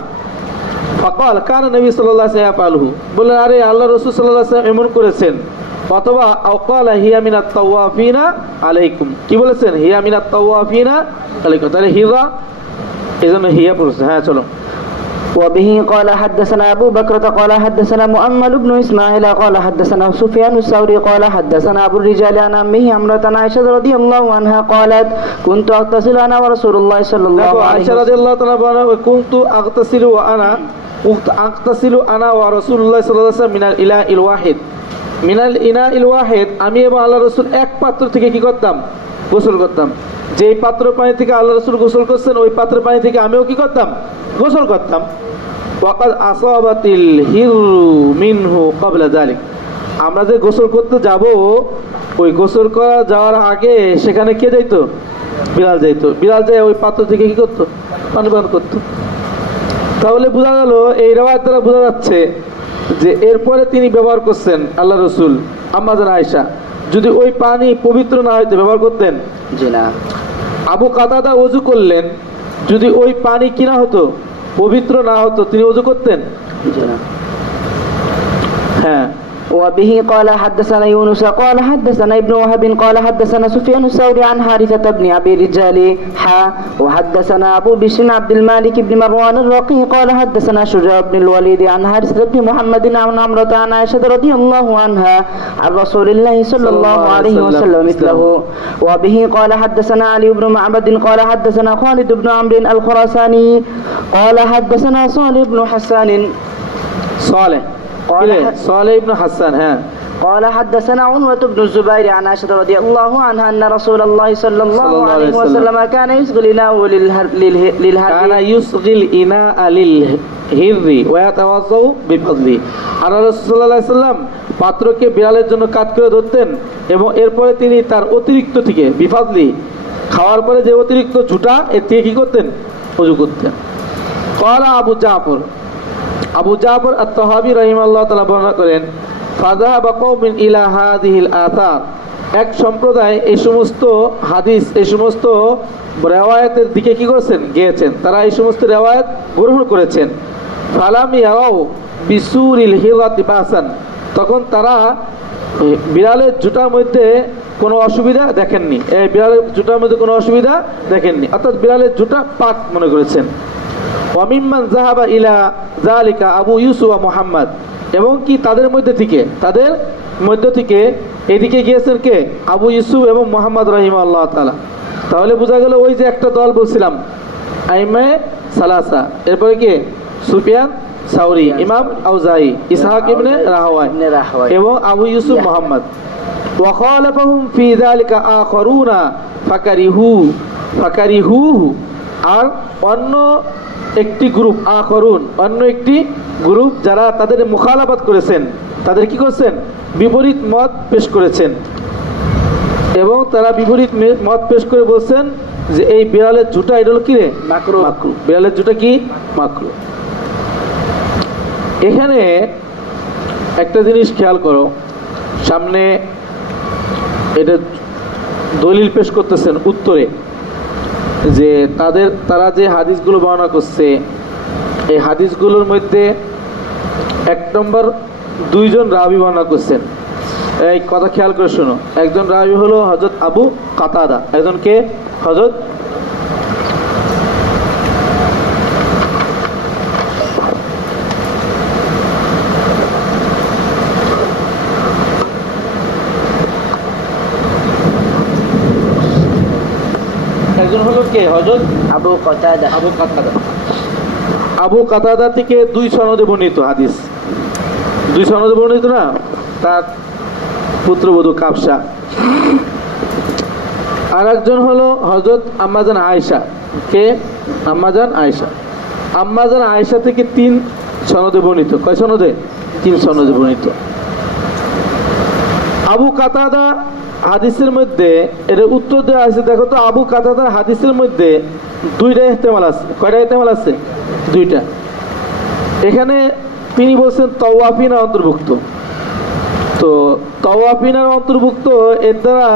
ফাকাল কান নবী সাল্লাল্লাহু আলাইহি ওয়াসাল্লাম ইয়াফআলহু, বললেন আরে আল্লাহ রাসূল সাল্লাল্লাহু আলাইহি ওয়াসাল্লাম এমন করেছেন। অথবা আওকালা হিয়া মিনাত তাওয়াফিনা আলাইকুম, কি বলেছেন? হিয়া মিনাত তাওয়াফিনা আলাইকুম, তাহলে হিয়া এজন্য হিয়া পড়ছে। হ্যাঁ চলো। وبه قال حدثنا أبو بكر قال حدثنا مؤمل بن إسماعيل قال حدثنا سفيان الثوري قال حدثنا أبو الرجال عن أمه عمرة عائشة رضي الله عنها قالت كنت أغتسل أنا ورسول الله صلى الله عليه عائشة وسلم رضي الله تعالى عنها كنت أغتسل أنا ورسول الله صلى الله عليه وسلم من الإناء الواحد, মিনাল ইনা ইল ওয়াহিদ, আমি এবং আল্লাহ রসুল এক পাত্র থেকে কি করতাম? গোসল করতাম। যেই পাত্র পানি থেকে আল্লাহ রসুল গোসল করছেন ওই পাত্রের পানি থেকে আমিও কি করতাম? গোসল করতাম। ওয়াকাদ আসাবাতিল হিরু মিনহু ক্বাবলা যালিক, আমরা যে গোসল করতে যাব ওই গোসল করা যাওয়ার আগে সেখানে কে যাইতো? বিলাল যাইতো। বিলাল যায় ওই পাত্র থেকে কি করতো? পানি পান করতো। তাহলে বোঝা গেল, এই রিওয়ায়াত দ্বারা বোঝা যাচ্ছে যে এরপরে তিনি ব্যবহার করছেন আল্লাহ রসুল আম্মা জান আয়েশা যদি ওই পানি পবিত্র না হইতো ব্যবহার করতেন? জি না। আবু কাতাদা ওযু করলেন, যদি ওই পানি কি না হতো? পবিত্র না হতো, তিনি ওযু করতেন? জি না। হ্যাঁ। وبه قال حدثنا يونس قال حدثنا ابن وهب قال حدثنا سفيان الثوري عن حارثة بن أبي رجال وحدثنا أبو بشر عبد المالك بن مروان الرقي قال حدثنا شجاع بن الوليد عن حارثة بن محمد عن عمرة عن عائشة رضي الله عنها عن رسول الله صلى الله عليه وسلم مثله. وبه قال حدثنا علي بن معبد قال حدثنا خالد بن عمرو الخراساني قال حدثنا صالح بن حسان صالح بن حسان. ها. قال حدثنا عنوة بن الزبير عن عائشة رضي الله عنها أن رسول الله صلى الله عليه وسلم كان يصغي الإناء كان يصغي الإناء للهر ويتوضأ بفضله. আর রাসূলুল্লাহ সাল্লাল্লাহু আলাইহি ওয়াসাল্লাম পাত্রকে বিড়ালের জন্য কাত করে ধরতেন এবং এরপরে তিনি তার অতিরিক্ত থেকে বিফাদলি খাওয়ার পরে যে অতিরিক্ত ঝুটা এর থেকে কি করতেন? ওযু করতেন। قال আবু জাফর আত-তাহাবী রাহিমাহুল্লাহ তাআলা বর্ণনা করেন, ফাযাহাবা কওমিন ইলা হাযিহিল আসার, এক সম্প্রদায় এই সমস্ত হাদিস এই সমস্ত রিওয়ায়াতের দিকে কি করেছেন? গিয়েছেন। তারা এই সমস্ত রিওয়ায়াত গ্রহণ করেছেন। ফালাম ইয়ারাউ বিসুরিল হিরাতি বাসান, তখন তারা বিড়ালের জুতার মধ্যে কোনো অসুবিধা দেখেননি। এই বিড়ালের জুতার মধ্যে কোনো অসুবিধা দেখেননি, অর্থাৎ বিড়ালের জুতা পাক মনে করেছেন। ওয়ামিম্মান যাহাবা ইলা যালিকা আবু ইউসুফ ওয়া মুহাম্মদ, এবং কি তাদের মধ্য থেকে এদিকে গিয়েছেন কে? আবু ইউসুফ এবং মুহাম্মদ রাহিমাহুল্লাহ তাআলা। তাহলে বোঝা গেল ওই যে একটা দল বলছিলাম আইমে সালাসা, এরপরে কে? সুফিয়ান সাউরি, ইমাম আউজাই, ইসহাক ইবনে রাহওয়াই এবং আবু ইউসুফ মুহাম্মদ। ওয়া খালাফাহুম ফি যালিকা আখারুনা ফাকারিহুহু, আর অন্য একটি গ্রুপ আখরুন, অন্য একটি গ্রুপ যারা তাদের মুখালাফাত করেছেন, তাদের কি করেছেন? বিপরীত মত পেশ করেছেন এবং তারা বিপরীত মত পেশ করে বলছেন যে এই বিড়ালের জুতা এটা হলো কি রে? মাকরুহ। বিড়ালের জুতা কি? মাকরুহ। এখানে একটা জিনিস খেয়াল করো, সামনে এটা দলিল পেশ করতেছেন উত্তরে যে তারা যে হাদিসগুলো বর্ণনা করছে এই হাদিসগুলোর মধ্যে এক নম্বর দুইজন রাবি বর্ণনা করছেন। এই কথা খেয়াল করে শোনো, একজন রাবি হলো হযরত আবু কাতাদা, একজনকে হযরত হলো কে? হযরত আবু কাতাদা। আবু কাতাদা থেকে দুই সনদে বর্ণিত হাদিস, দুই সনদে বর্ণিত না, তার পুত্রবধূ কাবসা। আর একজন হলো হযরত আম্মা জান আয়েশা। কে? আম্মা জান আয়েশা। আম্মা জান আয়েশা থেকে তিন সনদে বর্ণিত। কয় সনদে? তিন সনদে বর্ণিত। আবু কাতাদা হাদিসের মধ্যে এর উত্তর দেওয়া আছে, দেখো তো আবু কাতাদার হাদিসের মধ্যে দুইটা ইহতেমাল আছে। কয়টা ইহতেমাল আছে? দুইটা। এখানে তিনি বলছেন তাওয়াফিনা অন্তর্ভুক্ত, তো তাওয়াফিনার অন্তর্ভুক্ত এর দ্বারা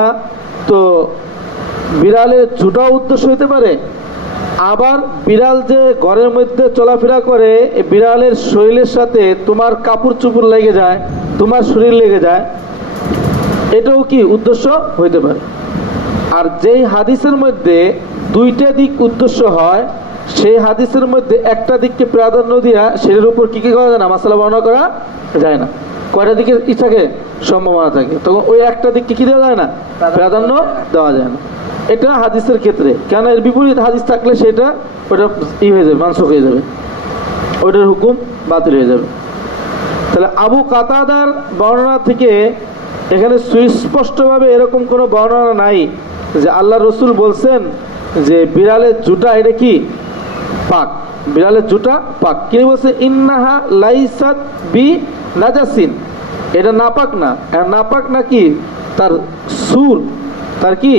তো বিড়ালের ঝুটা উদ্দেশ্য হতে পারে, আবার বিড়াল যে ঘরের মধ্যে চলাফেরা করে বিড়ালের শরীরের সাথে তোমার কাপড় চোপড় লেগে যায়, তোমার শরীর লেগে যায়, এটাও কি উদ্দেশ্য হইতে পারে। আর যেই হাদিসের মধ্যে দুইটা দিক উদ্দেশ্য হয় সেই হাদিসের মধ্যে একটা দিককে প্রাধান্য দিয়া সেটার উপর কি করা যায় না? মাসালা বর্ণনা করা যায় না। কয়টা দিকের ইচ্ছাকে সম্ভাবনা থাকে, তখন ওই একটা দিককে কি দেওয়া যায় না? প্রাধান্য দেওয়া যায় না। এটা হাদিসের ক্ষেত্রে, কেন এর বিপরীত হাদিস থাকলে সেটা ওটা হয়ে যাবে, মানসুখ হয়ে যাবে, ওইটার হুকুম বাতিল হয়ে যাবে। তাহলে আবু কাতাদার বর্ণনা থেকে এখানে সুস্পষ্টভাবে এরকম কোনো বর্ণনা নাই যে আল্লাহ রসুল বলছেন যে বিড়ালের জুতা এটা কি পাক, বিড়ালের জুতা পাক। কি বলছে? ইন্নাহা লাইসাত বি নাজাসিন, এটা নাপাক না। আর নাপাক নাকি তার সুর, তার কি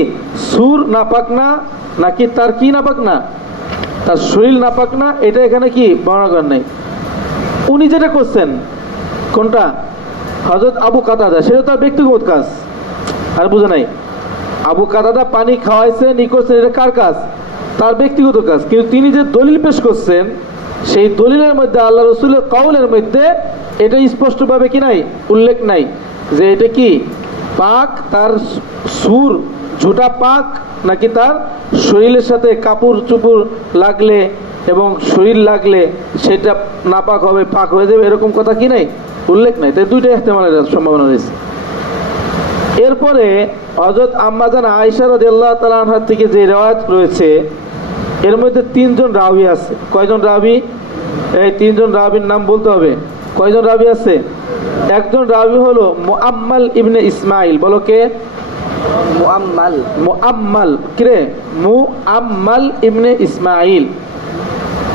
সুর নাপাক না, নাকি তার কি নাপাক না, তার শরীর নাপাক না, এটা এখানে কি বর্ণনা করেন নাই। উনি যেটা করছেন কোনটা, হযরত আবু কাতাদা, সেটা তার ব্যক্তিগত কাজ। আর বুঝে নাই, আবু কাতাদা পানি খাওয়াইছেন ই করছেন, এটা কার কাজ? তার ব্যক্তিগত কাজ। কিন্তু তিনি যে দলিল পেশ করছেন সেই দলিলের মধ্যে আল্লাহ রসুলের কাউলের মধ্যে এটা স্পষ্টভাবে কি নাই, উল্লেখ নাই যে এটা কি পাক, তার সুর ঝুটা পাক, নাকি তার শরীরের সাথে কাপড় চুপড় লাগলে এবং শরীর লাগলে সেটা নাপাক হবে, পাক হয়ে যাবে, এরকম কথা কি নাই, উল্লেখ নাই। তাই দুইটা ইহতেমালের সম্ভাবনা রয়েছে। এরপরে হযরত আম্মাজান আয়েশা রাদিয়াল্লাহু তাআলা আনহা থেকে যে রিওয়ায়াত রয়েছে এর মধ্যে তিনজন রাবি আছে। কয়জন রাবি? এই তিনজন রাবির নাম বলতে হবে। কয়জন রাবি আছে? একজন রাবি হলো মুআম্মাল ইবনে ইসমাইল। বলো কে? মুআম্মাল। মুআম্মাল কিরে? মুআম্মাল ইবনে ইসমাইল।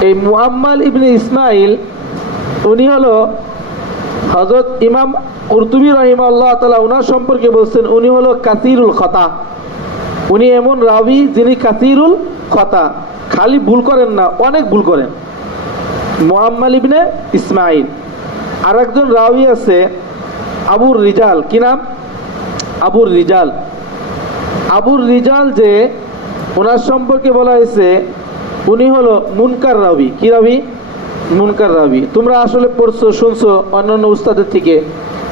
এই মুআম্মাল ইবনে ইসমাইল উনি হলো হযরত ইমাম কুরতুবী রাহিমাহুল্লাহ তাআলা ওনার সম্পর্কে বলছেন উনি হলো কাসীরুল খতা। উনি এমন রাবি যিনি কাসীরুল খতা, খালি ভুল করেন না, অনেক ভুল করেন। মুআম্মাল ইবনে ইসমাইল। আর একজন রাবি আছে আবুর রিজাল। কি নাম? আবুর রিজাল। আবুর রিজাল যে ওনার সম্পর্কে বলা হয়েছে উনি হলো মুনকার রাবি। কি রাবি? মুনকার রাবি। তোমরা আসলে পড়ছো শুনছো অন্যান্য উস্তাদের থেকে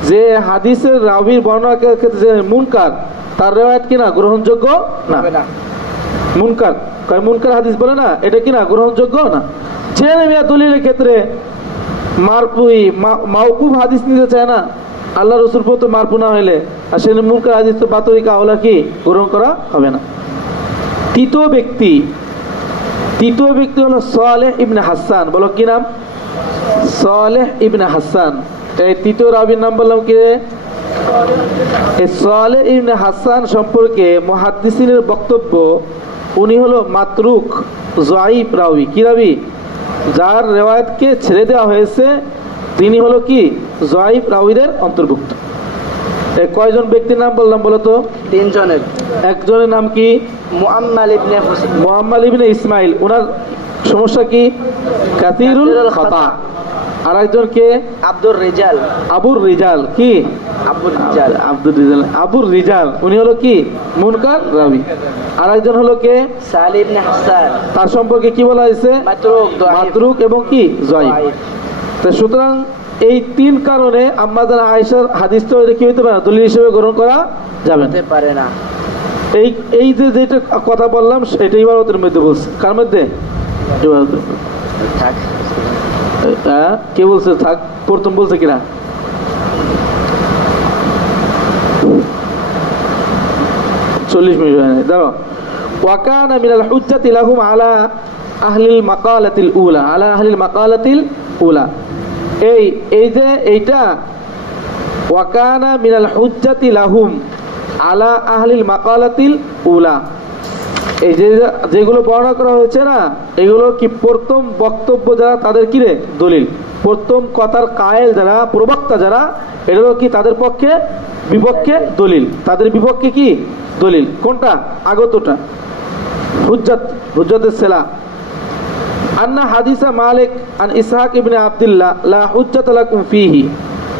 যে হাদিসের রাবির বর্ণনার ক্ষেত্রে যে মুনকার, তার রেওয়ায়াত কিনা গ্রহণযোগ্য না। মুনকার, মুনকার হাদিস বলে না, এটা কিনা গ্রহণযোগ্য না। ছেলে মেয়ে দলিলের ক্ষেত্রে মারফুই মাওকুফ হাদিস নিতে চায় না, আল্লাহ রসুল তো মারফু না হইলে, আর সেখানে মুনকার হাদিস তো বাতরি কাওলা কি গ্রহণ করা হবে না। তৃতীয় ব্যক্তি হলো সালেহ ইবনে হাসান। বলো কি নাম? সালেহ ইবনে হাসান। এই তৃতীয় রাবির নাম বললাম কি? এই সালেহ ইবনে হাসান সম্পর্কে মুহাদ্দিসিনের বক্তব্য উনি হলো মাতরুক, যায়িফ রাবি। কি রাবি? যার রেওয়ায়াতকে ছেড়ে দেওয়া হয়েছে তিনি হলো কি যায়িফ রাবিদের অন্তর্ভুক্ত। কয়জন ব্যক্তির নাম বললাম বলো তো? তিনজনের। একজনের নাম কি? মুআম্মাল ইবনে হুসাইন। মুআম্মাল ইবনে ইসমাইল। ওনার সমস্যা কি? কাসীরুল খতা। আর একজন কে? আব্দুর রিজাল। আবুর রিজাল। কি? আব্দুর রিজাল। আব্দুর রিজাল। আবুর রিজাল উনি হলো কি মুনকার রাবি। আর একজন হলো কে? সালিম ইবনে হাসান। তার সম্পর্কে কি বলা হয়েছে? মাতরুক, যায়িফ। মাতরুক এবং কি যায়িফ। তো সুতরাং এই তিন কারণে আম্মাজান আয়েশার হাদিসটা কি হইতে পারে না, দলিল হিসেবে গ্রহণ করা যাবে না। হতে পারে না। এই যে যেটা কথা বললাম এটা ইবাদতের মধ্যে বলছে। কার মধ্যে? ইবাদতের মধ্যে। থাক। হ্যাঁ, কে বলছে থাক? প্রথম বলছে কিনা? চল্লিশ মিনিট হয় নাই, দাঁড়ো। ওয়াকানা মিনাল হুজ্জাতি লাহুম আলা আহলিল মাকালাতিল উলা, আলা আহলিল মাকালাতিল উলা। এই যে এইটা ওয়াকানা মিনাল হুজ্জাতি লাহুম আলা আহলিল মাকালাতিল উলা, এই যেগুলো বর্ণনা করা হয়েছে না, এগুলো কি প্রথম বক্তব্য যারা তাদের কি রে দলিল, প্রথম কথার কায়েল যারা, প্রবক্তা যারা, এগুলো কি তাদের পক্ষে বিপক্ষে দলিল, তাদের বিপক্ষে কি দলিল। কোনটা? আগতটা হুজ্জাতের সেলা। আন্না হাদিসা মালিক আন ইসহাক ইবনে আব্দুল্লাহ লা হুজ্জাত লাকুম ফীহি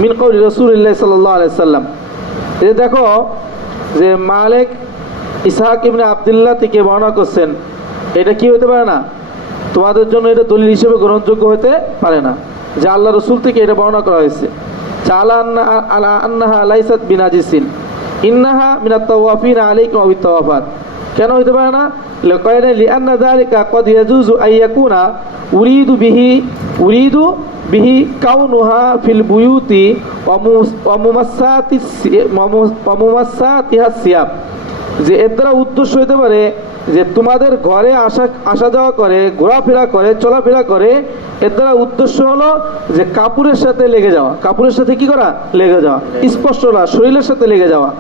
মিন কওলি রাসূলুল্লাহ সাল্লাল্লাহু আলাইহি সাল্লাম। এই দেখো যে মালিক ইসহাক ইবনে আব্দুল্লাহ থেকে বর্ণনা করছেন, এটা কি হতে পারে না, তোমাদের জন্য এটা দলিল হিসেবে গ্রহণযোগ্য হতে পারে না যে আল্লাহ রসুল থেকে এটা বর্ণনা করা হয়েছে। চালা আন্নাহা লাইসাত বিনাজিসিন ইন্নাহা মিনাত তাওয়াফিন আলাইকুম আও তাওয়াফাত। কেন হতে পারে না? লিআন্না যালিকা ক্বাদ ইয়াজুজু আইয়াকুনা উরিদু বিহি কাউনুহা ফিল বুয়ুতি ওয়া মুমাসসাতিহা সিয়াব। যে এর দ্বারা উদ্দেশ্য হতে পারে যে তোমাদের ঘরে আসা যাওয়া করে, ঘোরাফেরা করে, চলাফেরা করে, এর দ্বারা উদ্দেশ্য হলো যে কাপড়ের সাথে লেগে যাওয়া। কাপড়ের সাথে কি করা? লেগে যাওয়া, স্পর্শ না, শরীরের সাথে লেগে যাওয়া।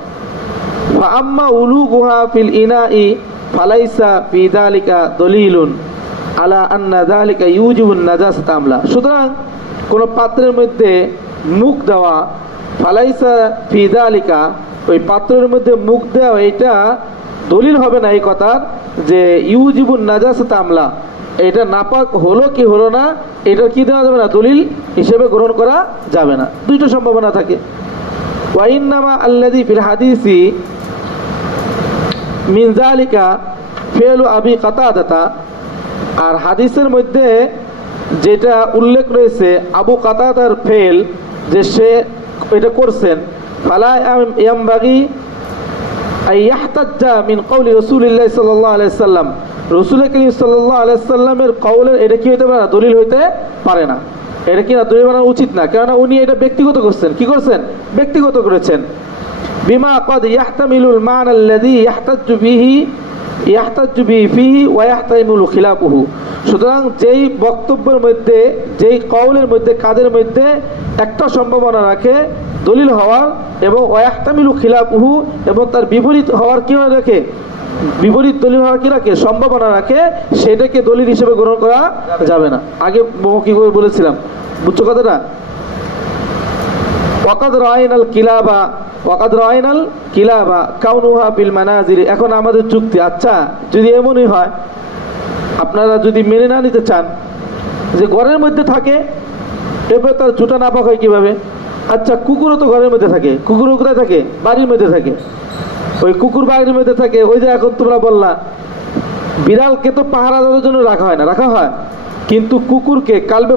আম্মা উলুগুহা ফিল ইনাই ফালাইসা ফি যালিকা দলিলুন আলা আন্না যালিকা ইউজিবুন নাজাসাত আমলা। সুতরাং কোন পাত্রের মধ্যে মুখ দেওয়া, ফালাইসা ফি যালিকা, ওই পাত্রের মধ্যে মুখ দেওয়া, এটা দলিল হবে না এই কথার যে ইউজিবুন নাজাসাত আমলা, এটা নাপাক হলো কি হলো না, এটা কি দেওয়া যাবে না, দলিল হিসেবে গ্রহণ করা যাবে না। দুইটা সম্ভাবনা থাকে। ওয়াইন্নামা আল্লাযী ফিল হাদিসি মিন যালিকা ফি'লু আবি কাতাদাতা, আর হাদিসের মধ্যে যেটা উল্লেখ রয়েছে আবু কাতাদার ফেল, যে সে এটা করছেন, ফালা ইয়ামবাগি আই ইয়াহতাজ্জা মিন কওলি রাসূলিল্লাহ সাল্লাল্লাহু আলাইহি সাল্লাম, রাসূল করিম সাল্লাল্লাহু আলাইহি সাল্লামের কওলের এটা কি হতে পারে না, দলিল হইতে পারে না। এটা কি না, দলিল বানানো উচিত না, কেননা উনি এটা ব্যক্তিগত করছেন। কি করছেন? ব্যক্তিগত করেছেন। বিমা ক্বাদ ইয়াহতামিলুল মা'না আল্লাযী ইয়াহতাজ্জু বিহি ফিহি ওয়া ইয়াহতামিলু খিলাফুহু। সুতরাং যেই বক্তব্যের মধ্যে, যেই কওলের মধ্যে, কাদের মধ্যে একটা সম্ভাবনা রাখে দলিল হওয়ার, এবং ওয়া ইয়াহতামিলু খিলাফুহু, এবং তার বিপরীত হওয়ার কি রাখে, বিপরীত দলিল হওয়ার কি রাখে, সম্ভাবনা রাখে, সেটাকে দলিল হিসেবে গ্রহণ করা যাবে না। আগে মৌখিকভাবে বলেছিলাম, বুঝছো কথাটা? ওয়াকাদ রাআইনাল কিলাবা কাউনুহা ফিল মানাজিল। এখন আমাদের যুক্তি, আচ্ছা যদি এমনই হয়, আপনারা যদি মেনে না নিতে চান যে ঘরের মধ্যে থাকে, এরপরে তার জুতা নাপাক হয় কিভাবে? আচ্ছা কুকুরও তো ঘরের মধ্যে থাকে, কুকুর কোথায় থাকে? বাড়ির মধ্যে থাকে। ওই কুকুর বাড়ির মধ্যে থাকে, ওই যে এখন তোমরা বললা বিড়ালকে তো পাহারা দেওয়ার জন্য রাখা হয় না, রাখা হয়, কিন্তু কুকুরকে কালবে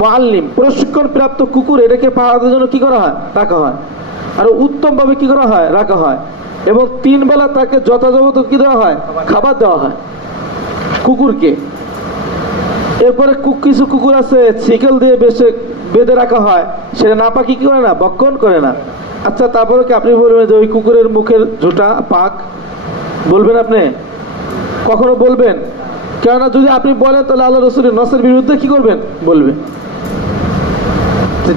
মুআল্লিম প্রশিক্ষণ প্রাপ্ত কুকুর, এটাকে পাহারা দেওয়ার জন্য কি করা হয়? রাখা হয়। আর উত্তমভাবে কি করা হয়? রাখা হয়। এবং 3 বেলা তাকে যথাযথ কি দেওয়া হয়? খাবার দেওয়া হয় কুকুরকে। এরপরে কিছু কুকুর আছে শিকল দিয়ে বেঁধে রাখা হয়, সেটা নাপাকি কি করে না, ভক্ষণ করে না। আচ্ছা তারপরে কি আপনি বলবেন যে ওই কুকুরের মুখের ঝুঁটা পাক? বলবেন আপনি? কখনো বলবেন? কেননা যদি আপনি বলেন তাহলে আল্লাহ রাসূলের নসের বিরুদ্ধে কি করবেন? বলবেন।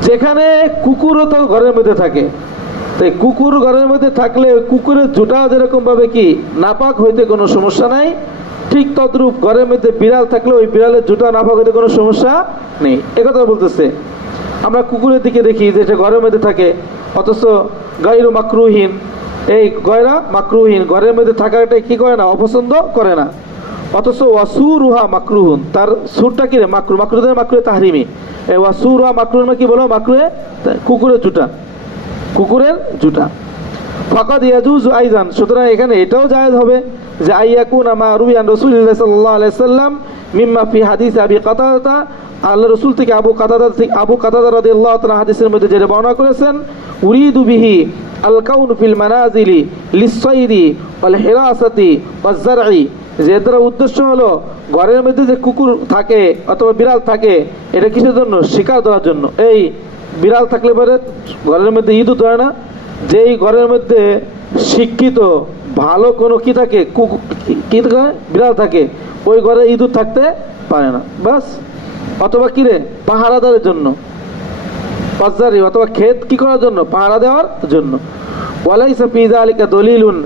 যেখানে কুকুরও তো ঘরের মধ্যে থাকে, তাই কুকুর ঘরের মধ্যে থাকলে কুকুরের ঝুঁটা যেরকম ভাবে কি নাপাক হইতে কোনো সমস্যা নাই, ঠিক তদ্রূপ ঘরের মধ্যে বিড়াল থাকলে ওই বিড়ালের জুতা নাপাক হইতে কোনো সমস্যা নেই। একথা বলতেছে। আমরা কুকুরের দিকে দেখি যে সে ঘরের মধ্যে থাকে, অথচ গায়রু মাকরুহীন, এই গয়রা মাকরুহীন, ঘরের মধ্যে থাকাটা কি করে না, অপছন্দ করে না। অথচ ওয়াসুরুহা মাকরুহুন, তার সুরটা কি রে? মাকরু। মাকরুদের মাকরুয়ে তাহরিমি। এই ওয়াসুরুহা মাকরুহ কি বলো? মাকরুয়ে কুকুরের জুতা, কুকুরের জুতা। ফাকাদ ইয়াজুজু আইজান, সুতরাং এখানে এটাও জায়েজ হবে যে আইয়াকুনা মা রুবিয়ান রাসূলুল্লাহ সাল্লাল্লাহু আলাইহি সাল্লাম মিম্মা ফি হাদিস আবি কাতাদা, আল্লাহ রাসূল থেকে আবু কাতাদা রাদিয়াল্লাহু তাআলা হাদিসের মধ্যে যেটা বর্ণনা করেছেন, উরিদু বিহি আল কাউন ফিল মানাজিলি লিস-সাইদি ওয়াল হিরাসাতি ওয়াজ-জারঈ, যে এর উদ্দেশ্য হলো ঘরের মধ্যে যে কুকুর থাকে অথবা বিড়াল থাকে, এটা কিসের জন্য? শিকার ধরার জন্য। এই বিড়াল থাকলে পরে ঘরের মধ্যে ইঁদুর ধরে না। যেই ঘরের মধ্যে শিক্ষিত ভালো কোনো কি থাকে, কি থাকে, বিড়াল থাকে, ওই ঘরে ইঁদুর থাকতে পারে না, বাস। অথবা কিরে পাহারাদারের জন্য, পাজারি অথবা ক্ষেত কি করার জন্য? পাহারা দেওয়ার জন্য। ওয়ালাইসা ফি যালিকা দলিলুন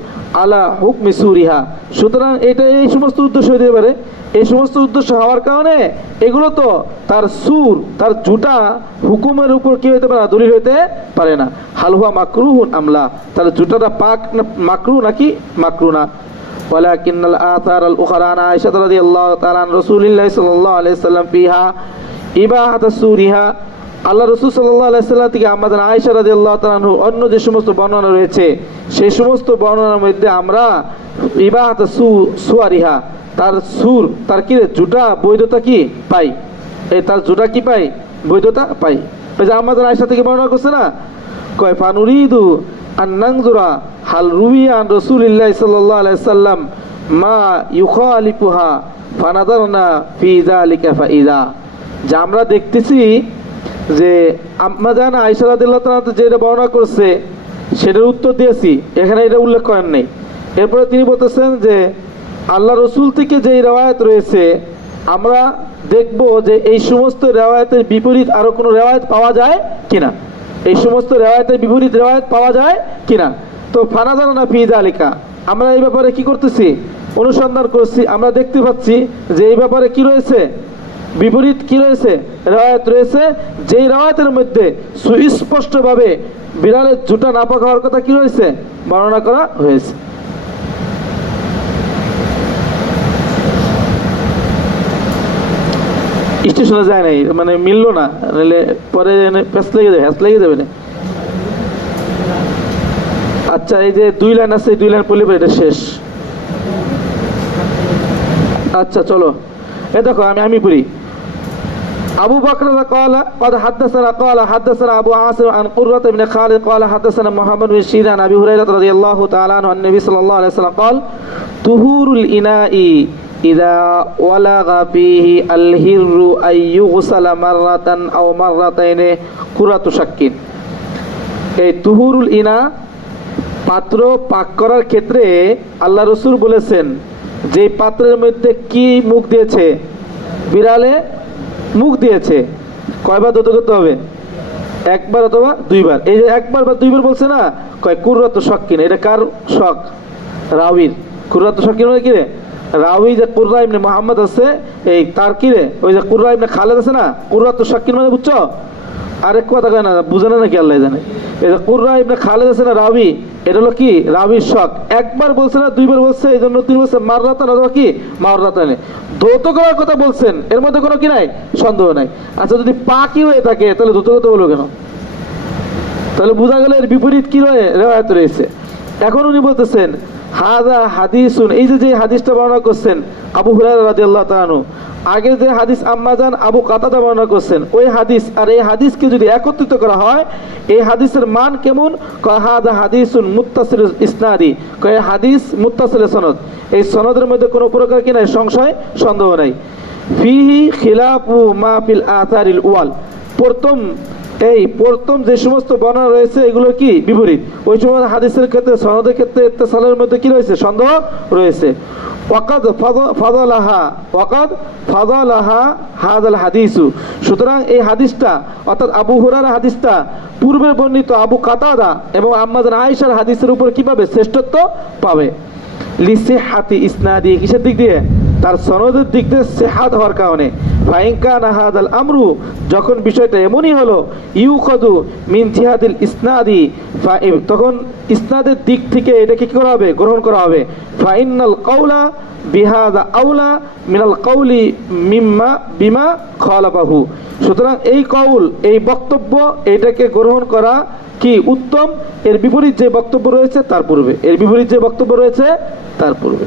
আলা হুকমি সুরিহা, সুতরাং এটা এই সমস্ত উদ্দেশ্য হতে পারে। এই সমস্ত উদ্দেশ্য হওয়ার কারণে এগুলো তো তার সুর, তার জুটা হুকুমের উপর কি হইতে পারে না, দলিল হইতে পারে না। হালহুয়া মাকরুহুন আমলা, তার জুটাটা পাক না মাকরু নাকি মাকরু না। ওয়ালাকিন্নাল আথার আল উখরা আন আয়েশা রাদিয়াল্লাহু তাআলা আন রাসূলিল্লাহ সাল্লাল্লাহু আলাইহি সাল্লাম ফিহা ইবাহাতাস সুরিহা, আল্লাহ রাসূল সাল্লাল্লাহু আলাইহি সাল্লাম থেকে আমাদের আয়েশা রাদিয়াল্লাহু তাআলা আনহু অন্য যে সমস্ত বর্ণনা রয়েছে, সেই সমস্ত বর্ণনার মধ্যে আমরা ইবাহাতাস সুয়ারিহা, তার সুর, তার কি জুটা বৈধতা কি পাই, এই তার জুটা কি পাই, বৈধতা পাই। ওই যে আমাদের আয়েশা থেকে বর্ণনা করছে না, কয় ফানুরিদু আন নানজুরা হাল রুবিয়া আন রাসূলিল্লাহ সাল্লাল্লাহু আলাইহি সাল্লাম মা ইউখালিফুহা ফানাদারনা ফি যালিকা ফাইদা, যে আমরা দেখতেছি যে আম্মা জান আয়েশা রাদিয়াল্লাহু তাআলা যেটা বর্ণনা করছে সেটার উত্তর দিয়েছি, এখানে এটা উল্লেখ করেন নাই। এরপরে তিনি বলতেছেন যে আল্লাহ রসুল থেকে যেই রেওয়ায়ত রয়েছে আমরা দেখব যে এই সমস্ত রেওয়ায়তের বিপরীত আরো কোনো রেওয়ায়ত পাওয়া যায় কিনা, এই সমস্ত রেওয়ায়তের বিপরীত রেওয়ায়ত পাওয়া যায় কিনা। তো ফানাজানা ফি যালিকা, আমরা এই ব্যাপারে কি করতেছি, অনুসন্ধান করছি। আমরা দেখতে পাচ্ছি যে এই ব্যাপারে কি রয়েছে, বিপরীত কি রয়েছে, রেওয়ায়ত রয়েছে, যেই রেওয়ায়তের মধ্যে সুস্পষ্টভাবে বিড়ালের জুতা নাপাক হওয়ার কথা কি রয়েছে, বর্ণনা করা হয়েছে। স্টেশনে যায় নাই, মানে মিললো না, নাহলে পরে হ্যাস লেগে যাবে না। আচ্ছা, এই যে 2 লাইন আছে, 2 লাইন পড়লে এটা শেষ। আচ্ছা চলো, এ দেখো আমি পড়ি। أبو بكر قال حدثنا قال حدثنا أبو عاصم عن قرة بن خالد قال حدثنا محمد بن شيرين عن أبي هريرة رضي الله تعالى عنه عن النبي صلى الله عليه وسلم قال طهور الإناء إذا ولغ فيه الهر أن يغسل مرة أو مرتين قرة شك। এই তুহুরুল ইনা, পাত্র পাক করার ক্ষেত্রে আল্লাহ রসুল বলেছেন যে পাত্রের মধ্যে কি মুখ দিয়েছে, বিড়ালে মুখ দিয়েছে, কয়বার ধৌত করতে হবে, 1 বার অথবা 2 বার। এই যে 1 বার বা 2 বার বলছে না, কয় কুররাতু শাক্কিন, এটা কার শক, রাবির। কুররাতু শাক্কিন মানে কি রে, রাবি যে কুররা ইবনে মুহাম্মদ আছে, এই তার কি রে, ওই যে কুররা ইবনে খালেদ আছে না, কুররাতু শাক্কিন মানে বুঝছো, আরেক কথা কয় না, বুঝে না নাকি আল্লাহ জানে। এই যে কুররা ইবনে খালেদ আছে না রাবি, এটা হলো কি রাবির শক। 1 বার বলছে না 2 বার বলছে, এই জন্য তিনি বলছে মাররাতান অথবা কি মাররাতানে, ধৌত করার কথা বলছেন, এর মধ্যে কোনো কি নাই, সন্দেহ নাই। আচ্ছা, যদি পাকি হয়ে থাকে তাহলে ধৌত করতে বলবো কেন, তাহলে বোঝা গেল এর বিপরীত কি রেওয়ায়ত রয়েছে। এখন উনি বলতেছেন হাদা হাদিসুন, এই যে হাদিসটা বর্ণনা করছেন আবু হুরায়রা রাদিয়াল্লাহু তাআলা আনহু, আগে যে হাদিস আম্মাজান আবু কাতাদা বর্ণনা করছেন ওই হাদিস আর এই হাদিসকে যদি একত্রিত করা হয়, এই হাদিসের মান কেমন, হাদা হাদিসুন মুত্তাসিল ইসনাদি, কয় হাদিস মুত্তাসিল সনদ, এই সনদের মধ্যে কোনো প্রকার কি নাই, সংশয় সন্দেহ নাই। ফিহি খিলাফু মা ফিল আসারিল ওয়াল, প্রথম যে সমস্ত বর্ণনা রয়েছে এগুলো কি বিপরীত, ওই সময় হাদিসের ক্ষেত্রে সনদের ক্ষেত্রে ইত্তিসালের মধ্যে কি রয়েছে, সন্দেহ রয়েছে। ওয়াকাদ ফাদালাহা হাযাল হাদিসু, সুতরাং এই হাদিসটা অর্থাৎ আবু হুরায়রা হাদিসটা পূর্বে বর্ণিত আবু কাতাদা এবং আম্মাজান আয়েশার হাদিসের উপর কি পাবে, শ্রেষ্ঠত্ব পাবে। লিসিহাতি ইসনাদি, কিসের দিক দিয়ে, তার সনদের দিক দিয়ে সিহাত হওয়ার কারণে। ফাইন কানা হাযাল আমরু, যখন বিষয়টা এমনই হলো, ইউখাদু মিন জিহাদিল ইসনাদি, তখন ইসনাদের দিক থেকে এটাকে কি করা হবে, গ্রহণ করা হবে। ফাইনাল কাউলা বিহাদা আউলা মিনাল কাউলি বিমা খালাফাহু, সুতরাং এই কৌল, এই বক্তব্য, এটাকে গ্রহণ করা কি উত্তম, এর বিপরীত যে বক্তব্য রয়েছে তার পূর্বে, এর বিপরীত যে বক্তব্য রয়েছে তার পূর্বে।